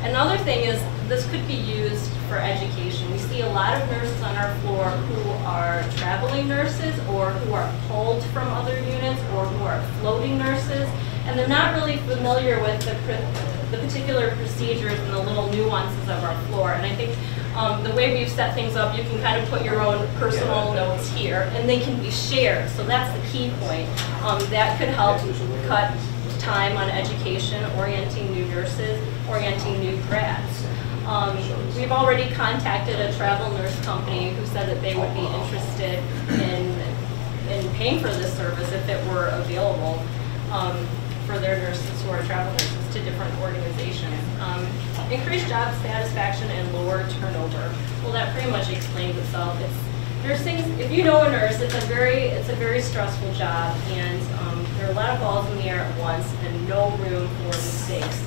Another thing is, this could be used for education. We see a lot of nurses on our floor who are traveling nurses, or who are pulled from other units, or who are floating nurses, and they're not really familiar with the particular procedures and the little nuances of our floor. And I think the way we've set things up, you can kind of put your own personal notes here, and they can be shared. So that's the key point. That could help cut time on education, orienting new nurses, orienting new grads. We've already contacted a travel nurse company who said that they would be interested in in paying for this service if it were available for their nurses who are travel nurses to different organizations. Increased job satisfaction and lower turnover. Well, that pretty much explains itself. Nursing, if you know a nurse, it's a very stressful job, and there are a lot of balls in the air at once and no room for mistakes.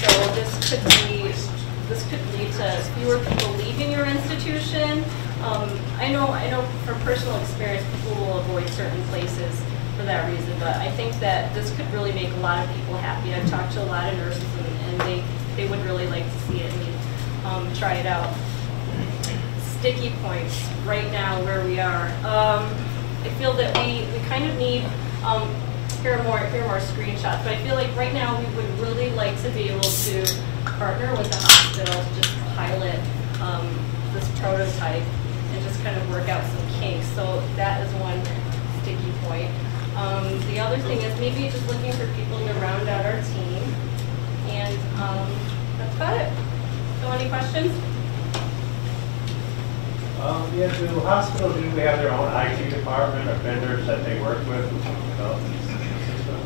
So this could lead to fewer people leaving your institution. I know from personal experience, people will avoid certain places for that reason, but I think that this could really make a lot of people happy. I've talked to a lot of nurses, and they would really like to see it and try it out. Sticky points right now where we are. I feel that we kind of need, here are more screenshots, but I feel like right now we would really like to be able to partner with the hospital to just pilot this prototype and just kind of work out some kinks. So that is one sticky point. The other thing is maybe just looking for people to round out our team. And that's about it. So any questions? Yeah, do hospitals usually have their own IT department or vendors that they work with to develop these systems?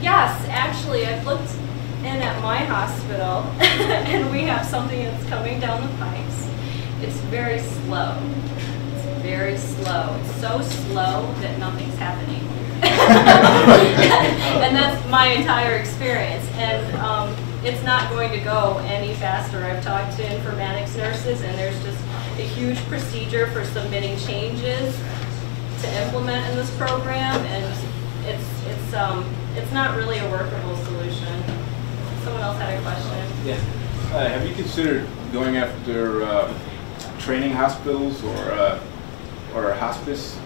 Yes, actually, I've looked in at my hospital, and we have something that's coming down the pipes. It's very slow. It's very slow. It's so slow that nothing's happening. And that's my entire experience. And it's not going to go any faster. I've talked to informatics nurses, and there's just a huge procedure for submitting changes to implement in this program, and it's not really a workable solution. Someone else had a question. Yeah. Have you considered going after training hospitals or hospice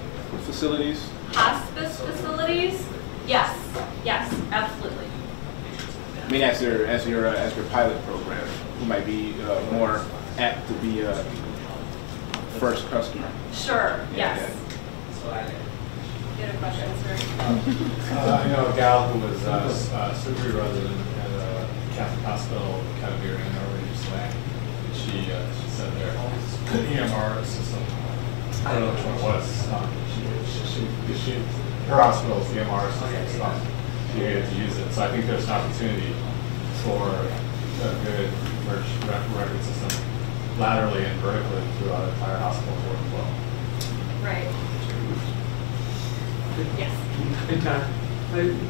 facilities? Hospice facilities? Yes. Yes, absolutely. I mean, as your pilot program, who might be more apt to be a first customer. Sure. Yes. You had a question, sir? I know a gal who was a surgery resident at a Catholic hospital, kind of near Slang. She said their EMR system, I don't know which one it was. Her hospital's EMR system stopped. She needed to use it. So I think there's an opportunity for a good record system laterally and vertically throughout the entire hospital to work well. Right. Yes.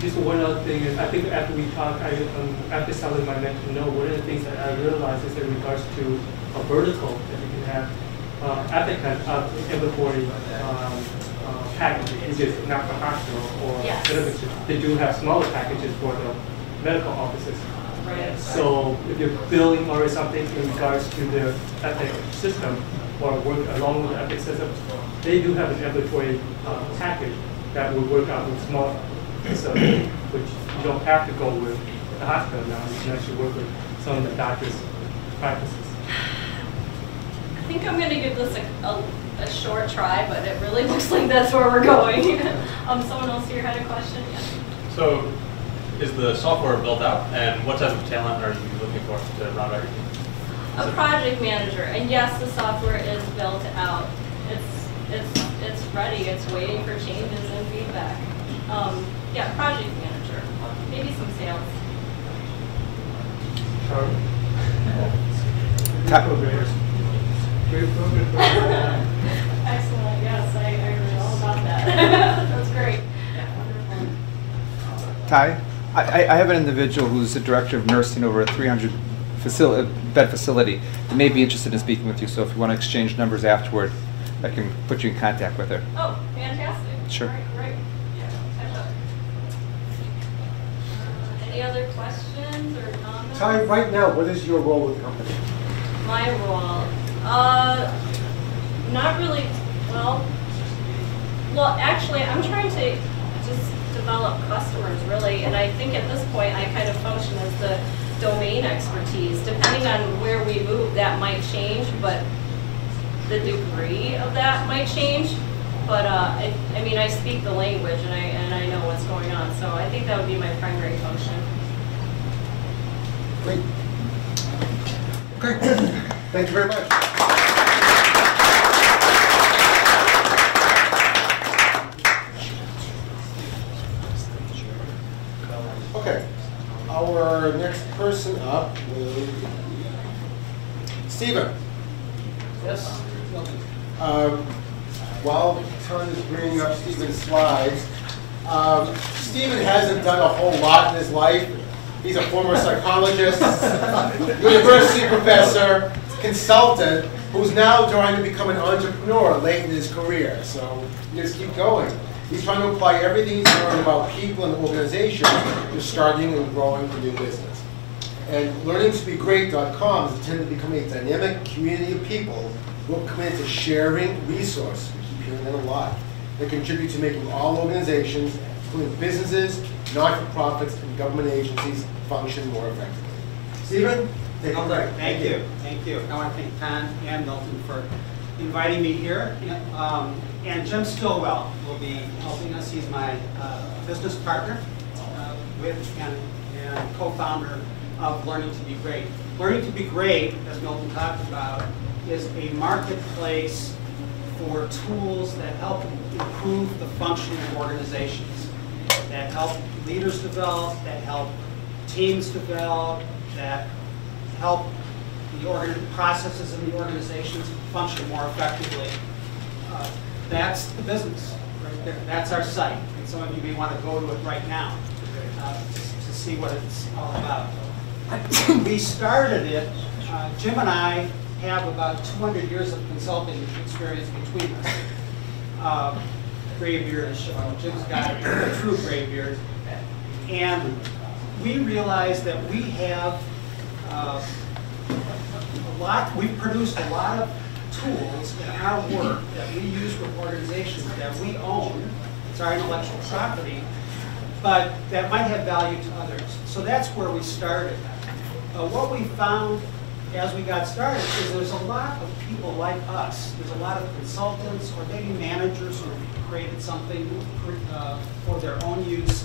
Just one other thing is, I think after we talk, after selling my mentor, one of the things that I realized is in regards to a vertical that you can have applicant of inventory package, which is not for hospital or yes. They do have smaller packages for the medical offices. Right. So if you're building or something in regards to the Epic system or work along with the Epic system, they do have an inventory package that will work out with small facilities, which you don't have to go with the hospital now. You can actually work with some of the doctors' practices. I think I'm going to give this a short try, but it really looks like that's where we're going. Someone else here had a question? Yeah. So, is the software built out, and what type of talent are you looking for to round out your team? A project manager, and yes, the software is built out. It's ready. It's waiting for changes and feedback. Yeah, project manager, maybe some sales. Excellent. Yes, I agree all about that. That's great. Wonderful. Ty, I have an individual who's the director of nursing over a 300 bed facility that may be interested in speaking with you. So if you want to exchange numbers afterward, I can put you in contact with her. Oh, fantastic. Sure. All right, great. Any other questions or comments? Ty, right now, what is your role with the company? My role? Not really, well, actually, I'm trying to just develop customers, really, and I think at this point, I kind of function as the domain expertise. Depending on where we move, that might change, but the degree of that might change. But I mean, I speak the language, and I know what's going on, so I think that would be my primary function. Great. Okay. Thank you very much. up with Stephen. Yes. While Ton is bringing up Stephen's slides, Stephen hasn't done a whole lot in his life. He's a former psychologist, university professor, consultant, who's now trying to become an entrepreneur late in his career. So you just keep going. He's trying to apply everything he's learned about people and organizations to starting and growing a new business. And learningtobegreat.com is intended to become a dynamic community of people who are committed to sharing resources. We keep hearing that a lot. That contribute to making all organizations, including businesses, not-for-profits, and government agencies, function more effectively. Stephen, take it away. Thank you. Thank you. I want to thank Ton and Milton for inviting me here. And Jim Stillwell will be helping us. He's my business partner with and co-founder of Learning to Be Great. Learning to Be Great, as Milton talked about, is a marketplace for tools that help improve the functioning of organizations, that help leaders develop, that help teams develop, that help the processes in the organizations function more effectively. That's the business right there. That's our site. And some of you may want to go to it right now to see what it's all about. We started it, Jim and I have about 200 years of consulting experience between us. Gray beard, Jim's got a true gray beard. And we realized that we have we've produced a lot of tools in our work that we use with organizations that we own. It's our intellectual property, but that might have value to others. So that's where we started. What we found as we got started is there's a lot of people like us. There's a lot of consultants or maybe managers who have created something for their own use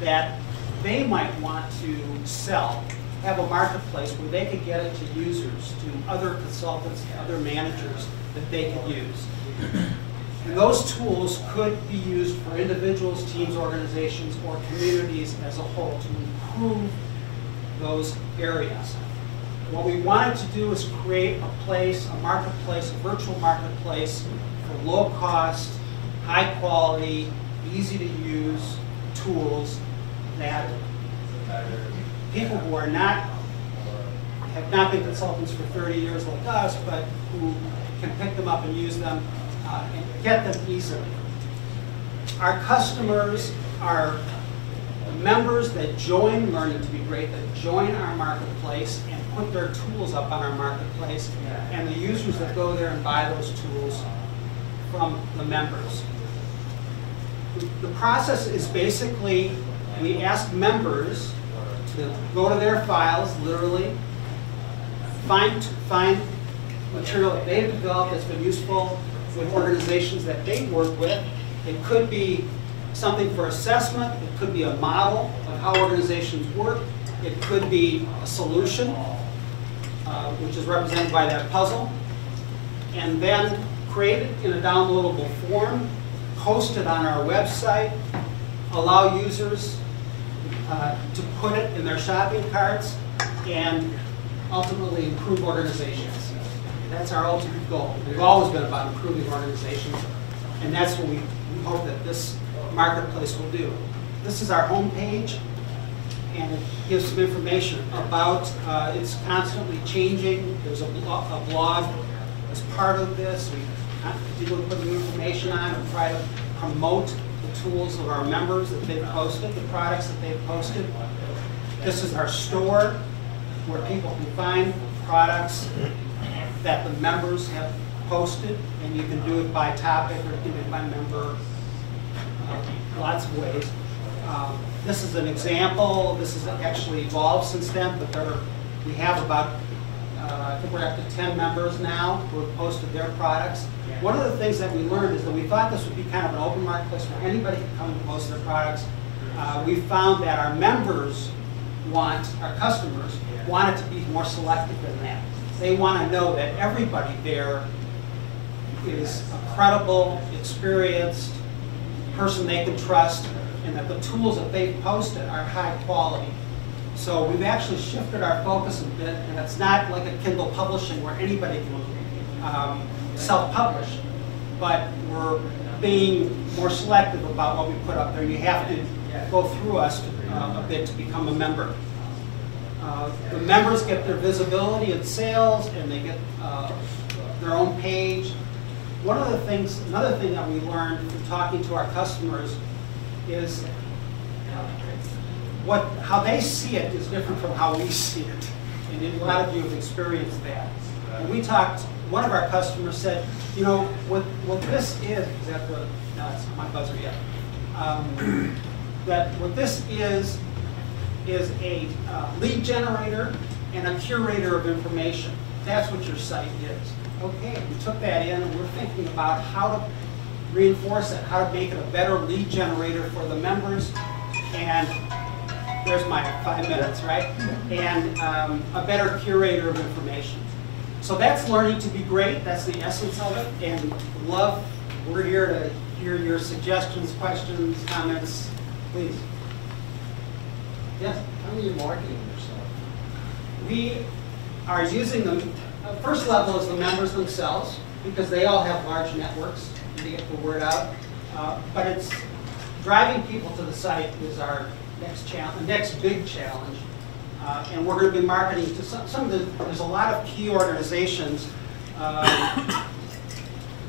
that they might want to sell, have a marketplace where they could get it to users, to other consultants, to other managers that they could use. And those tools could be used for individuals, teams, organizations, or communities as a whole to improve those areas. What we wanted to do is create a place, a marketplace, a virtual marketplace for low cost, high quality, easy to use tools that people who are have not been consultants for 30 years like us, but who can pick them up and use them and get them easily. Our customers are members that join Learning to Be Great, that join our marketplace and put their tools up on our marketplace, and the users that go there and buy those tools from the members. The process is basically, we ask members to go to their files, literally, find material that they've developed that's been useful with organizations that they work with. It could be something for assessment. It could be a model of how organizations work. It could be a solution, which is represented by that puzzle. And then create it in a downloadable form, post it on our website, allow users to put it in their shopping carts, and ultimately improve organizations. That's our ultimate goal. We've always been about improving organizations, and that's what we hope that this marketplace will do. This is our homepage, and it gives some information about, it's constantly changing. There's a blog as part of this. We put new information on and try to promote the tools of our members that they've posted, the products that they've posted. This is our store where people can find products that the members have posted, and you can do it by topic or you can do it by member, lots of ways. This is an example. This has actually evolved since then, but we have about, I think we're up to 10 members now who have posted their products. One of the things that we learned is that we thought this would be kind of an open marketplace where anybody could come and post their products. We found that our members our customers want it to be more selective than that. They want to know that everybody there is a credible, experienced person they can trust, and that the tools that they've posted are high quality. So we've actually shifted our focus a bit, and it's not like a Kindle publishing where anybody can self-publish, but we're being more selective about what we put up there. You have to go through us a bit to become a member. The members get their visibility in sales, and they get their own page. Another thing that we learned from talking to our customers is how they see it is different from how we see it. And a lot of you have experienced that. When we talked, one of our customers said, you know, what this is that the, no, it's not my buzzer yet. That what this is a lead generator and a curator of information. That's what your site is. Okay, we took that in and we're thinking about how to reinforce it, how to make it a better lead generator for the members, and there's my 5 minutes, right? And a better curator of information. So that's learning to be great. That's the essence of it. And we're here to hear your suggestions, questions, comments, please. Yes? How are you marketing yourself? We are using them. First level is the members themselves, because they all have large networks to get the word out. But it's driving people to the site is our next big challenge. And we're going to be marketing to there's a lot of key organizations.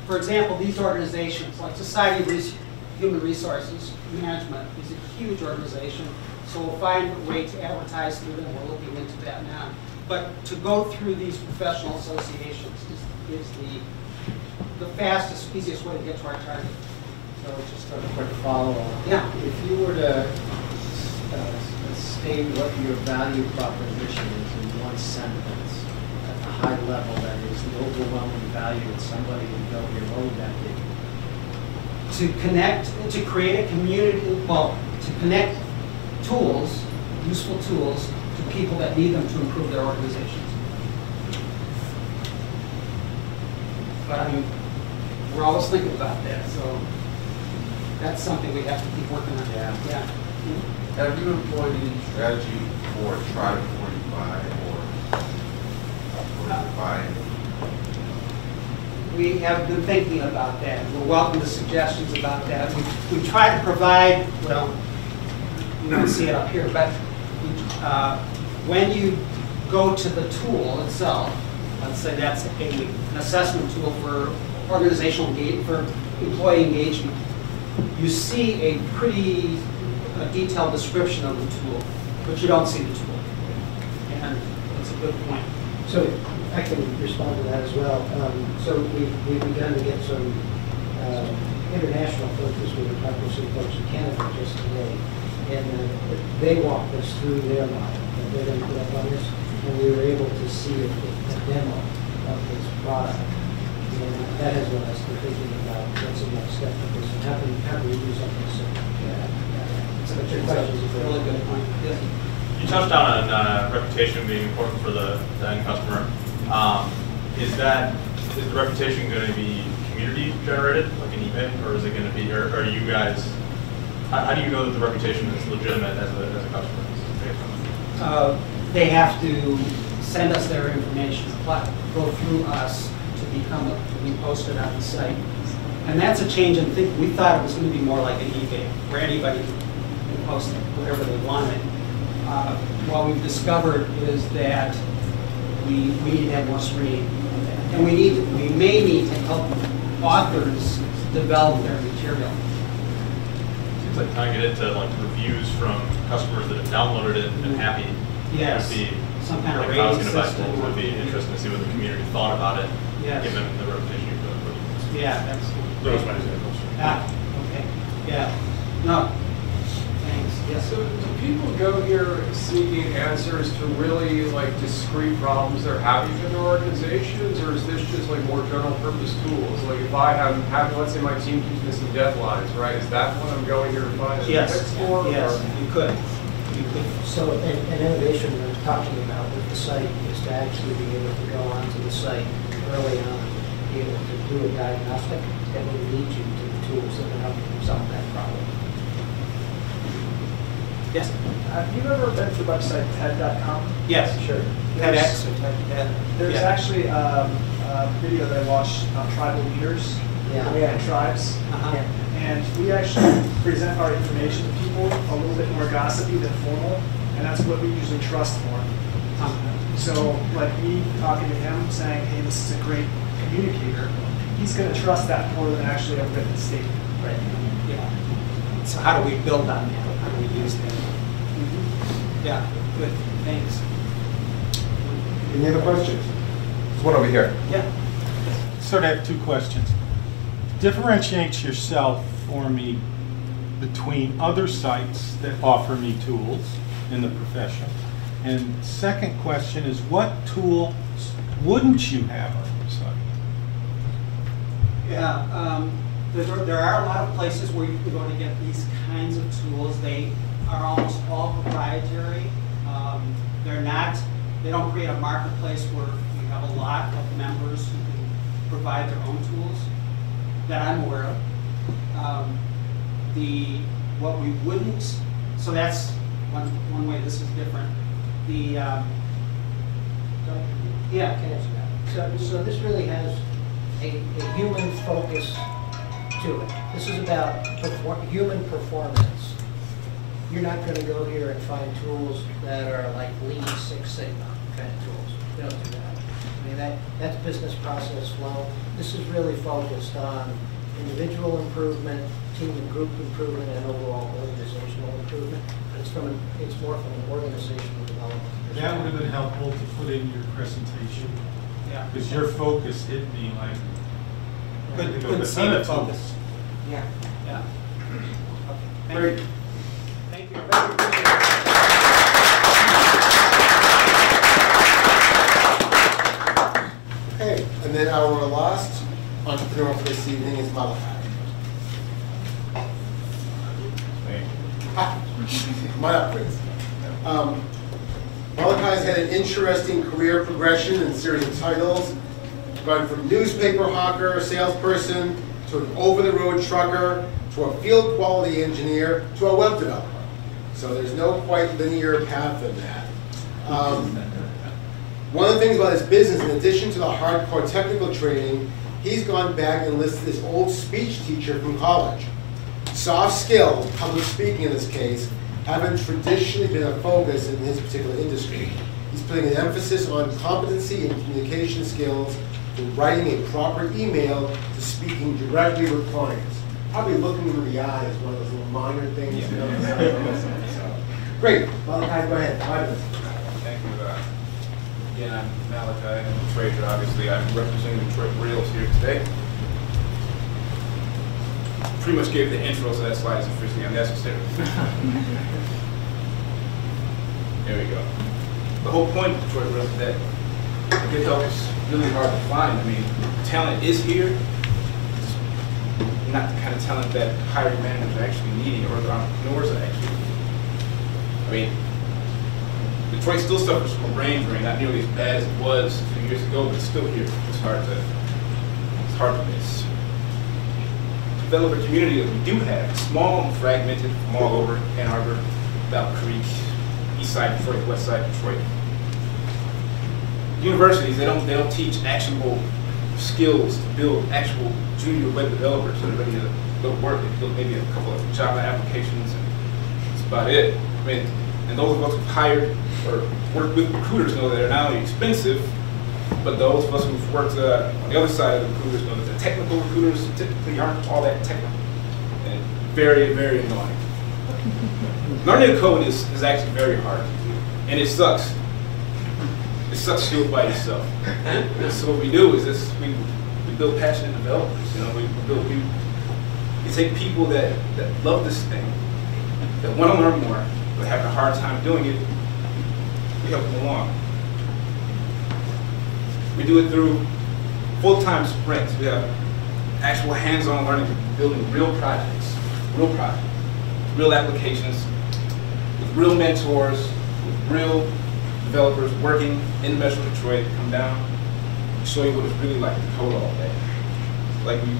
For example, these organizations, like Society of Human Resources Management, is a huge organization. So we'll find a way to advertise through them. We're looking into that now. But to go through these professional associations is the fastest, easiest way to get to our target. So just a quick follow-up. Yeah. If you were to state what your value proposition is in one sentence, at the high level, that is the overwhelming value that somebody would go here, what would that be? To connect, to create a community, well, to connect tools, useful tools, to people that need them to improve their organizations. But I mean, we're always thinking about that, so that's something we have to keep working on. Yeah. Have you employed any strategy for try before you buy or before you buy? We have been thinking about that. We're welcome to suggestions about that. We try to provide, well, you don't see it up here, but when you go to the tool itself, let's say that's an assessment tool for organizational engagement, for employee engagement, you see a pretty detailed description of the tool, but you don't see the tool. And that's a good point. So I can respond to that as well. So we've begun to get some international focus. We were talking to some folks in Canada just today, and they walked us through their model that they're going to put up on this, and we were able to see a demo of this product. And that has led us to thinking about what's the next step of this, and how do we do something similar. But your question is a really good point. Yes. You touched on reputation being important for the end customer. Is the reputation going to be community generated, like an eBay, or is it going to be, or are you guys? How do you know that the reputation is legitimate as a customer? They have to send us their information, go through us to be posted on the site. And that's a change in thinking. We thought it was going to be more like an eBay, where anybody can post whatever they wanted. What we've discovered is that we need to have more screening, and we may need to help authors develop their material. Seems like tying it into like reviews from customers that have downloaded it and been happy. Yes. Would be some kind of like if I was rating going to buy system. it would be interesting to see what the community thought about it, Yes. given the reputation you put. Yeah, that's. Those my examples. Okay. Yeah. No. Thanks. Yes. So do people go here seeking answers to really like discrete problems they're having in their organizations, or is this just like more general purpose tools? Like if I have let's say my team keeps missing deadlines, right? Is that what I'm going here to find? Yes. Fix for? Yes. Or? You could. So an innovation we're talking about with the site is to actually be able to go onto the site early on, be able to do a diagnostic that will lead you to the tools that will help you solve that problem. Yes. Have you ever been to the website TED.com? Yes. Sure. TEDx or TED. There's actually a video that I watched on tribal leaders and tribes. And we actually present our information to people a little bit more gossipy than formal, and that's what we usually trust more. So, like me talking to him saying, hey, this is a great communicator, he's going to trust that more than actually a written statement. Right. Yeah. So how do we build on that? How do we use that? Yeah, good. Thanks. Any other questions? There's one over here. Yeah. Sort of have two questions. Differentiate yourself for me between other sites that offer me tools in the profession. And second question is, what tool wouldn't you have on your site? Yeah, there are a lot of places where you can go to get these kinds of tools. They are almost all proprietary. They don't create a marketplace where you have a lot of members who can provide their own tools that I'm aware of. What we wouldn't, so that's one way this is different. So this really has a human focus to it. This is about human performance. You're not going to go here and find tools that are like Lean Six Sigma kind of tools. You don't do that. I mean, that's business process flow. This is really focused on individual improvement, team and group improvement, and overall organizational improvement. It's more from an organizational development. That would have been helpful to put in your presentation. Yeah. Because your focus hit me like. Good see the focus. Yeah. Yeah. Okay. Great. Thank you. Okay, and then our last entrepreneur for this evening is Malachi. Come on up, please. Malachi's had an interesting career progression and series of titles, gone from newspaper hawker, salesperson, to an over-the-road trucker, to a field quality engineer, to a web developer. So there's no quite linear path in that. One of the things about his business, in addition to the hardcore technical training, he's gone back and enlisted this old speech teacher from college. Soft skills, public speaking in this case, haven't traditionally been a focus in his particular industry. He's putting an emphasis on competency and communication skills, from writing a proper email to speaking directly with clients. Probably looking them in the eye is one of those little minor things. Great. Malachi, go ahead. 5 minutes. Thank you. Again, I'm Malachi. I'm a trader, obviously. I'm representing Detroit Reels here today. Pretty much gave the intro, so that slide is officially unnecessary. There we go. The whole point of Detroit Reels is that good help is really hard to find. I mean, talent is here. It's not the kind of talent that hiring managers are actually needing or the entrepreneurs are actually needing. I mean, Detroit still suffers from a brain drain, not nearly as bad as it was a few years ago, but it's still here. It's hard to miss. Developer community that we do have, small and fragmented from all over Ann Arbor, Battle Creek, East Side Detroit, West Side Detroit. Universities, they don't teach actionable skills to build actual junior web developers that are ready to go to work. They build maybe a couple of Java applications, and that's about it. I mean, and those of us who've hired or worked with recruiters know that they're not only expensive, but those of us who've worked on the other side of the recruiters know that the technical recruiters typically aren't all that technical, and very, very annoying. Learning to code is actually very hard, and it sucks. It sucks to do it by yourself. So what we do is we build passionate developers. You know, we take people that love this thing, that want to learn more, but having a hard time doing it. We help them along. We do it through full-time sprints. We have actual hands-on learning, building real projects, real applications, with real mentors, with real developers working in Metro Detroit to come down and show you what it's really like to code all day. Like we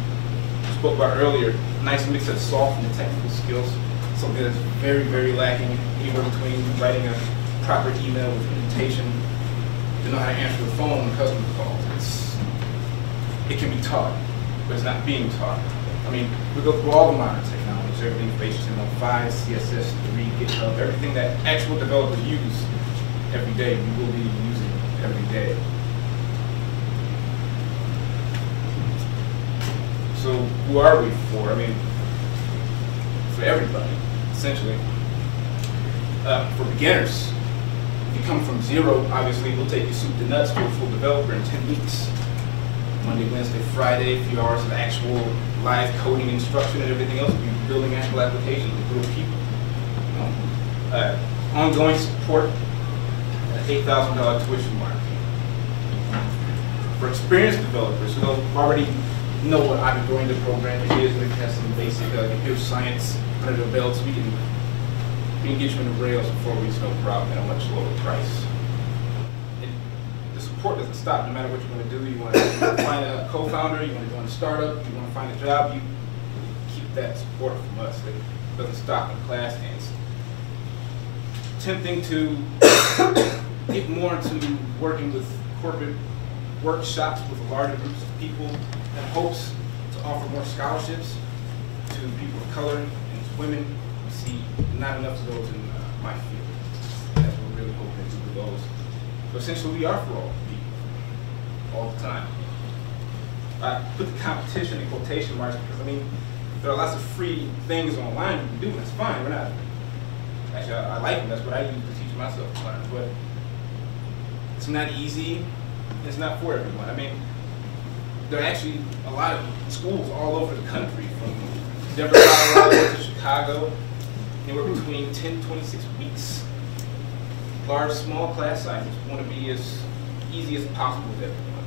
spoke about earlier, nice mix of soft and technical skills. something that's very, very lacking, anywhere between writing a proper email with invitation to know how to answer the phone when customer calls. It can be taught, but it's not being taught. I mean, we go through all the modern technologies, everything from HTML5, CSS, 3, GitHub, everything that actual developers use every day, we will be using every day. So who are we for? I mean, for everybody, essentially. For beginners, if you come from zero, obviously we'll take you soup to nuts to a full developer in 10 weeks. Monday, Wednesday, Friday, a few hours of actual live coding instruction and everything else. We're building actual applications with real people. Ongoing support at $8,000 tuition mark. For experienced developers who don't already know what object-oriented programming is, we have some basic computer science under their belts, we can get you into Rails for 4 weeks, no problem, at a much lower price. The support doesn't stop, no matter what you want to do. You want to find a co-founder, you want to join a startup, you want to find a job, you keep that support from us. It doesn't stop when class ends. Attempting to get more into working with corporate workshops with larger groups of people in hopes to offer more scholarships to people of color and to women. We see not enough of those in my field. That's what we're really hoping to do with those. So essentially, we are for all people, all the time. I put the competition in quotation marks because, I mean, there are lots of free things online you can do, and that's fine. We're not, actually, I like them. That's what I use to teach myself to learn. But it's not easy. It's not for everyone. I mean, there are actually a lot of schools all over the country, from Denver, Colorado to Chicago, anywhere between 10 to 26 weeks. Large, small class sizes. We want to be as easy as possible with everyone.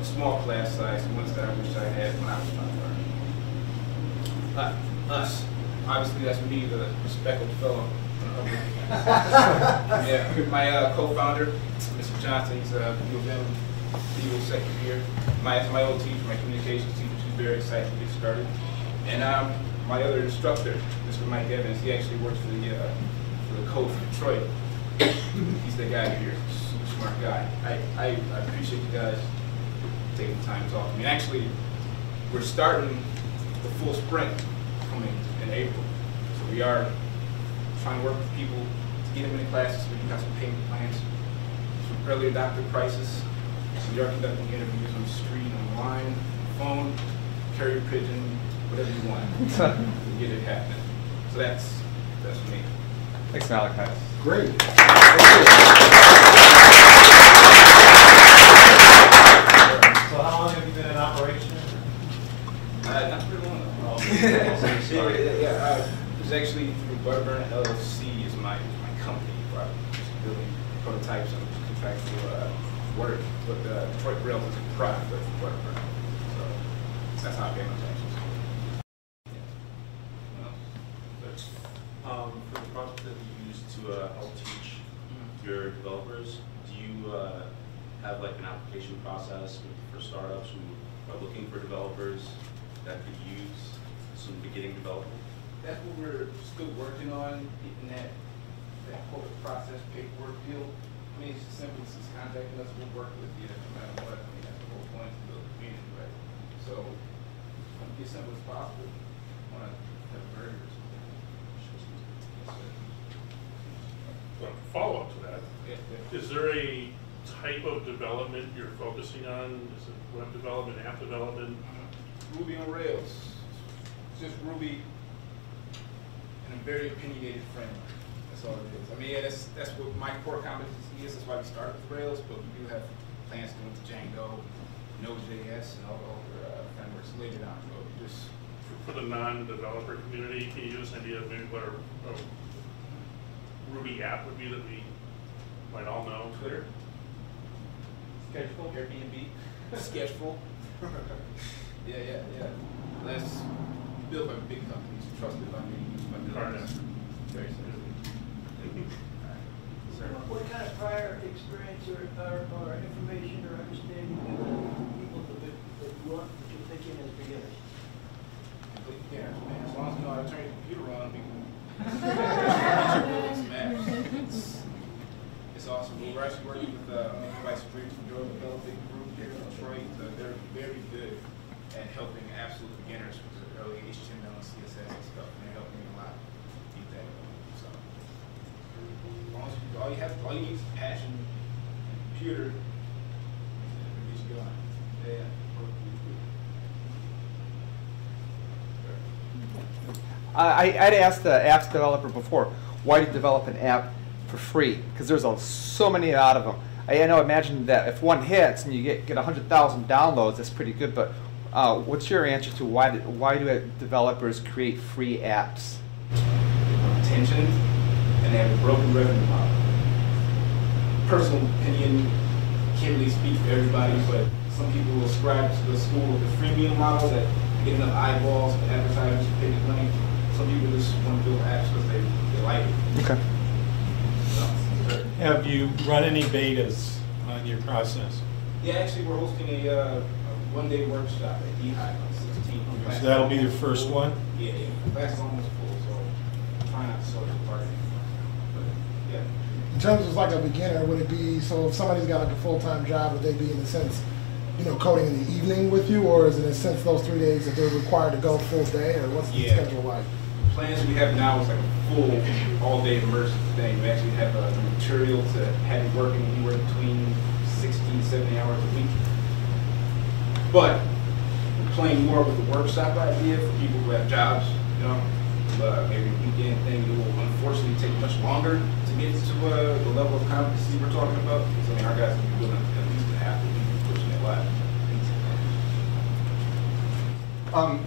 A small class size, the ones that I wish I had when I was trying to learn. Us. Obviously, that's me, the speckled fellow. Yeah, my co-founder, Mr. Johnson, he's a U of M legal second year. My old teacher, my communications teacher, she's very excited to get started. And my other instructor, Mr. Mike Evans, he actually works for the Code for Detroit. He's the guy here, super smart guy. I appreciate you guys taking the time to talk to me. Actually, we're starting the full sprint coming in April. So we are trying to work with people to get them into classes. We do have some payment plans, some early adopter prices. We are conducting interviews on the street, online, phone, carrier pigeon, whatever you want. We'll get it happening. So that's me. Thanks, Malachi. Great. So how long have you been in operation? Not very long. It's actually through Butterburn LLC is my company. Where I'm just building prototypes and contractual work. But Detroit Rails is a product of Butterburn. So that's how I pay my taxes. For the project that you use to help teach your developers, do you have like an application process for startups who are looking for developers that could use some beginning development? That's what we're still working on, getting that corporate process paperwork deal. I mean, it's as simple as just contacting us, we'll work with you no matter what. I mean, that's the whole point to build a community, right? So, be as simple as possible. I want to have burgers. Follow-up to that, is there a type of development you're focusing on? Is it web development, app development? Ruby on Rails. It's just Ruby in a very opinionated framework. That's all it is. I mean, yeah, that's what my core competency is. That's why we started with Rails, but we do have plans to go into Django, Node.js, and all other frameworks later down the road. Just for the non-developer community, can you give us an idea of maybe what a Ruby app would be that we might all know? Twitter. Sketchful. Airbnb. Sketchful. Yeah. That's built by big companies, trusted by me, used by millions. Very simple. What kind of prior experience or information or understanding do people that you're thinking as beginners? Yeah, man, as long as you know how to turn your computer on, we can I'd asked the apps developer before, why do you develop an app for free? Because there's so many out of them. I know, imagine that if one hits and you get 100,000 downloads, that's pretty good, but what's your answer to why do developers create free apps? Attention, and they have a broken revenue model. Personal opinion, can't really speak for everybody, but some people will ascribe to the school of the freemium model that get enough eyeballs and advertisers to pay the money. Some people just want to build apps because they like it. Okay. Have you run any betas on your process? Yeah, actually, we're hosting a one-day workshop at DHI on 16. So that'll be your first one? Yeah, the class is almost full, so try not to sort of party. But yeah. In terms of like a beginner, would it be, so if somebody's got like a full-time job, would they be in a sense, you know, coding in the evening with you, or is it in a sense those 3 days that they're required to go full day, or what's the schedule like? Plans we have now is like a full all-day immersive thing. We actually have the material to have you working anywhere between 60 and 70 hours a week. But we're playing more with the workshop idea for people who have jobs, you know. Maybe a weekend thing, it will unfortunately take much longer to get to the level of competency we're talking about. So I mean, our guys will be doing at least a half a week pushing it live.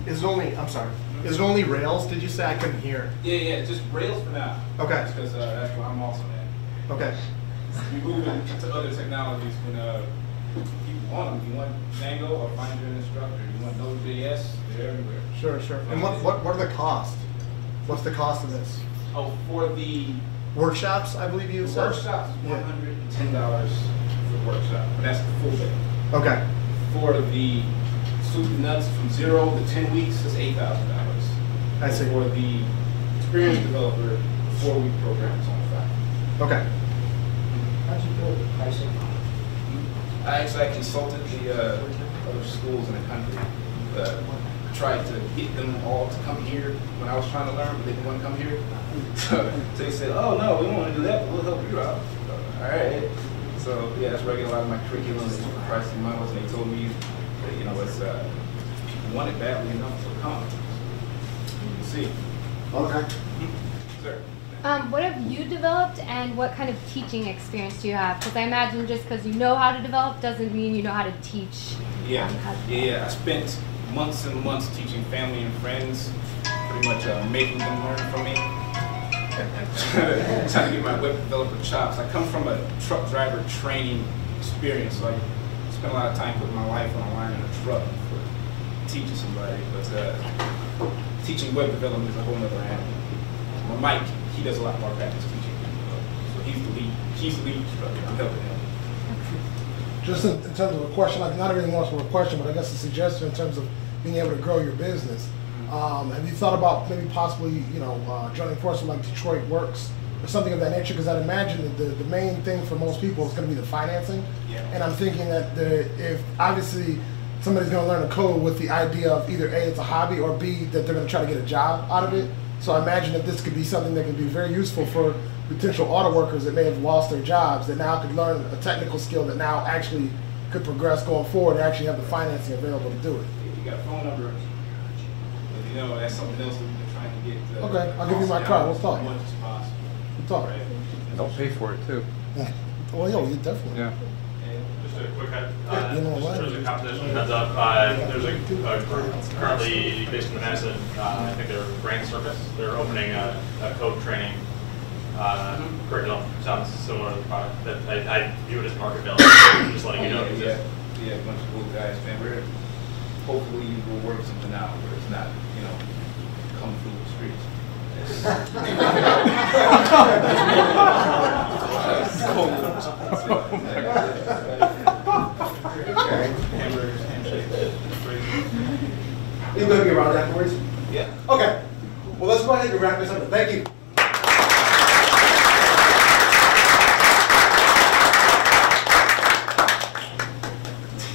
Is it only, I'm sorry, is it only Rails, did you say? I couldn't hear. Yeah, just Rails for now. Okay. Because that's what I'm also at. Okay. We move into other technologies when people want them. You want Django or find your instructor. You want Node.js, they're everywhere. Sure. And what are the costs? What's the cost of this? Oh, for the workshops, I believe you said? Workshops, $110 for the workshop. And that's the full day. Okay. For the soup and nuts from 0 to 10 weeks, it's $8,000. I see. For the experienced developer, 4-week program is only $5,000. Okay. How'd you build the pricing model? I consulted the other schools in the country. Tried to get them all to come here when I was trying to learn, but they didn't want to come here. So they said, oh no, we don't want to do that, but we'll help you out. So, all right. So yeah, that's where I get a lot of my curriculum and pricing models, and they told me that, you know, it's people want it badly enough to come. We'll see. Okay. Sir. What have you developed, and what kind of teaching experience do you have? Because I imagine just because you know how to develop doesn't mean you know how to teach. Yeah. I spent months and months teaching family and friends, pretty much making them learn from me. Trying to get my web developer chops. I come from a truck driver training experience, so I spent a lot of time putting my life on the line in a truck for teaching somebody. But teaching web development is a whole other animal. Mike, he does a lot more practice teaching, so he's the lead. He's the lead instructor. I'm helping him. Just in terms of a question, like not everything else for a question, but I guess a suggestion in terms of being able to grow your business. Have you thought about maybe possibly, you know, joining forces like Detroit Works or something of that nature? Because I'd imagine that the main thing for most people is going to be the financing. Yeah. And I'm thinking that if obviously somebody's going to learn to code with the idea of either A, it's a hobby, or B, that they're going to try to get a job out of it. So I imagine that this could be something that could be very useful for potential auto workers that may have lost their jobs, that now could learn a technical skill that now actually could progress going forward and actually have the financing available to do it. You got a phone number. If you know, that's something else that we've been trying to get. Okay, I'll give you my card. We'll talk. As much as possible. We'll talk. Don't pay for it too. Well, yeah, you definitely. Yeah. Just a quick head, you know, just in terms of competition, heads up, there's a group currently based in Manassas, I think they're Brain Circus. They're opening a code training curriculum. Sounds similar to the product that I view it as market value. Just letting you know it exists. Yeah, a bunch of cool guys, man. Hopefully we'll work something out where it's not, you know, coming through the streets. Hamburgers, handshakes. You going to be around afterwards? Yeah. Okay. Well, let's go ahead and wrap this up. Thank you.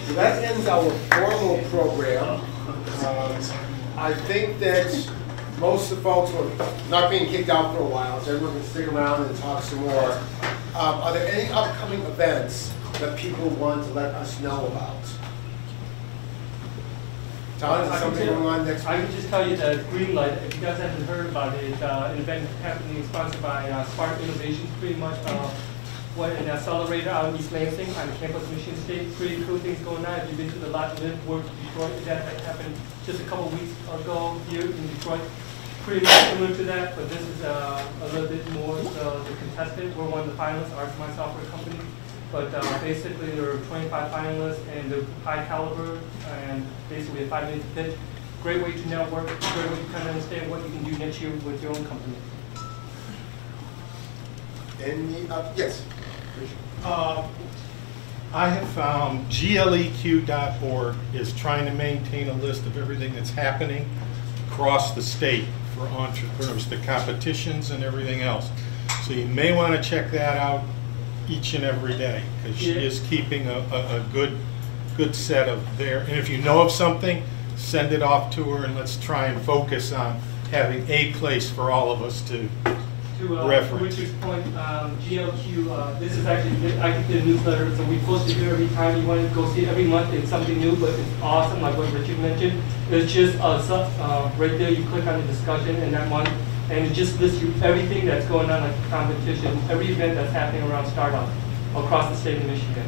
So that ends our formal program. I think that most of the folks are not being kicked out for a while, so everyone can stick around and talk some more. Are there any upcoming events that people want to let us know about? Todd, is there something going on next I week? can just tell you that Greenlight, if you guys haven't heard about it, an event happening sponsored by Spark Innovations, pretty much what an accelerator out of East Lansing on campus Michigan State. Pretty cool things going on. If you've been to the Lot Live Work Detroit event that happened just a couple weeks ago here in Detroit, pretty much similar to that, but this is a little bit more the contestant. We're one of the finalists, Arts My Software Company. But basically there are 25 finalists and they're high caliber and basically a 5-minute pitch. Great way to network, great way to kind of understand what you can do next year with your own company. Any, yes? I have found GLEQ.org is trying to maintain a list of everything that's happening across the state for entrepreneurs, the competitions and everything else. So you may want to check that out each and every day, because she is keeping a good set of there. And if you know of something, send it off to her, and let's try and focus on having a place for all of us to reference. Richard's point, GLQ, this is actually, I get the newsletter, so we post it here every time. You want to go see it every month. It's something new, but it's awesome, like what Richard mentioned. It's just right there, you click on the discussion in that month, and it just lists you everything that's going on, like competition, every event that's happening around startups across the state of Michigan.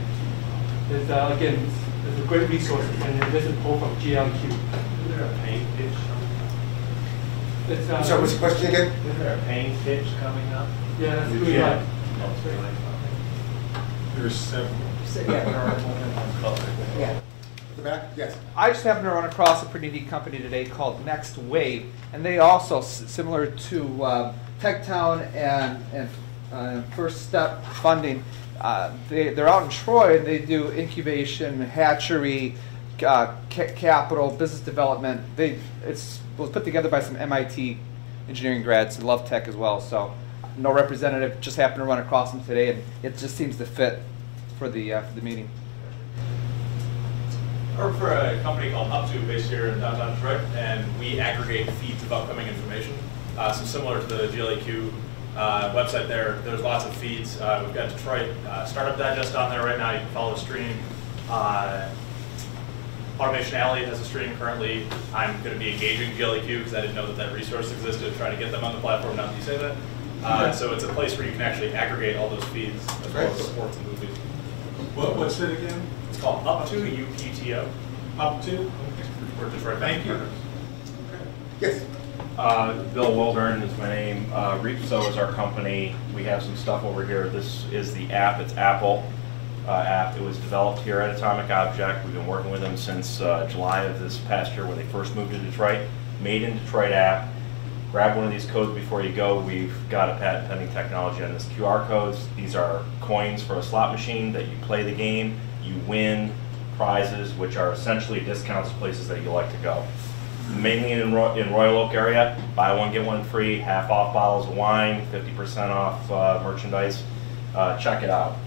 It's, again, it's a great resource, and this is pulled from GLQ. Is there a paint pitch? I'm sorry, what's the question again? Is there a paint pitch coming up? Yeah, that's good. Yeah. There's several. Yeah. The back? Yes. I just happened to run across a pretty neat company today called Next Wave, and they also, similar to TechTown and First Step funding, they're out in Troy, and they do incubation, hatchery, capital, business development. It was put together by some MIT engineering grads, love tech as well. So no representative, just happened to run across them today, and it just seems to fit for the meeting. I work for a company called Up2 based here in downtown Detroit, and we aggregate feeds of upcoming information. So similar to the GLEQ website there's lots of feeds. We've got Detroit Startup Digest on there right now. You can follow the stream. Automation Alley has a stream currently. I'm going to be engaging GLEQ because I didn't know that resource existed, trying to get them on the platform now that you say that. So it's a place where you can actually aggregate all those feeds as well as sports and movies. What's it again? It's called Up2, UPTO. Up2? Okay. We're Detroit. Thank you. Yes. Bill Wilburn is my name. Reapso is our company. We have some stuff over here. This is the app. It's Apple app. It was developed here at Atomic Object. We've been working with them since July of this past year when they first moved to Detroit. Made in Detroit app. Grab one of these codes before you go. We've got a patent pending technology on this QR codes. These are coins for a slot machine that you play the game. You win prizes, which are essentially discounts to places that you like to go. Mainly in Royal Oak area, buy one, get one free, half off bottles of wine, 50% off merchandise. Check it out.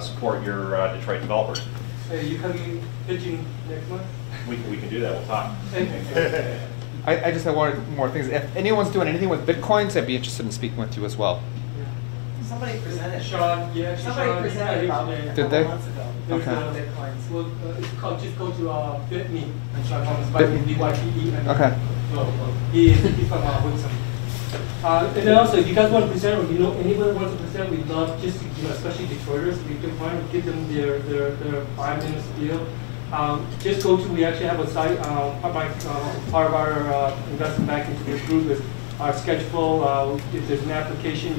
Support your Detroit developers. Hey, you coming pitching next month? We can do that, we'll talk. I just have one more things. If anyone's doing anything with Bitcoins, I'd be interested in speaking with you as well. Somebody presented. Sean, yeah, Somebody Sean, presented about it a Did couple they? months ago. Okay. Bitcoins. Well, it's called, just go to BitMe and Sean Thomas, BYPE. Okay. He's from Wilson. And then also, if you guys want to present, or you know anybody wants to present, we'd love just, especially Detroiters, we can want to give them their 5 minutes deal. Just go to, we actually have a site, part of our investment back into this group is our Sketchflow. If there's an application,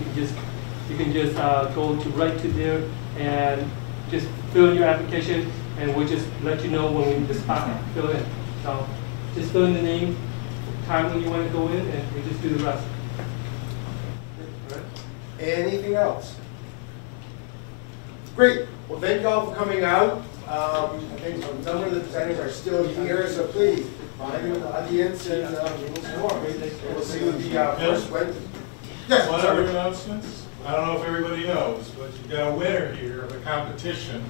you can just go to right to there and just fill in your application, and we'll just let you know when we just fill in. So just fill in the name, time when you want to go in, and we just do the rest. Anything else? Great. Well, thank you all for coming out. I think a number of the presenters are still here, so please find you in the audience and we'll see you the first Wednesday. Yes, One other announcements. I don't know if everybody knows, but you got a winner here of a competition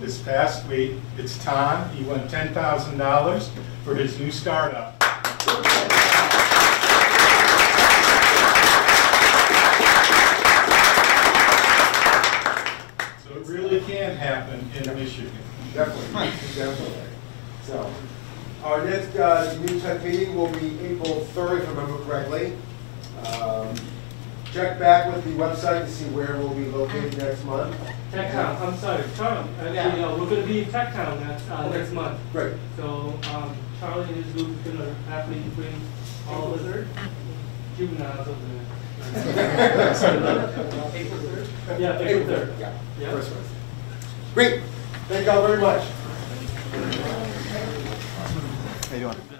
this past week. It's Tom. He won $10,000 for his new startup. So it really can happen in Michigan. Definitely, definitely. So, Our next DNewTech meeting will be April 3rd, if I remember correctly. Check back with the website to see where we'll be located next month. TechTown, I'm sorry, Charlie. Actually, we're going to be in TechTown next month. Great. So Charlie and his group is going to happily bring all of the juveniles over there. April 3rd? Yeah, April 3rd. Yeah. First one. Great. Thank you all very much. How you doing?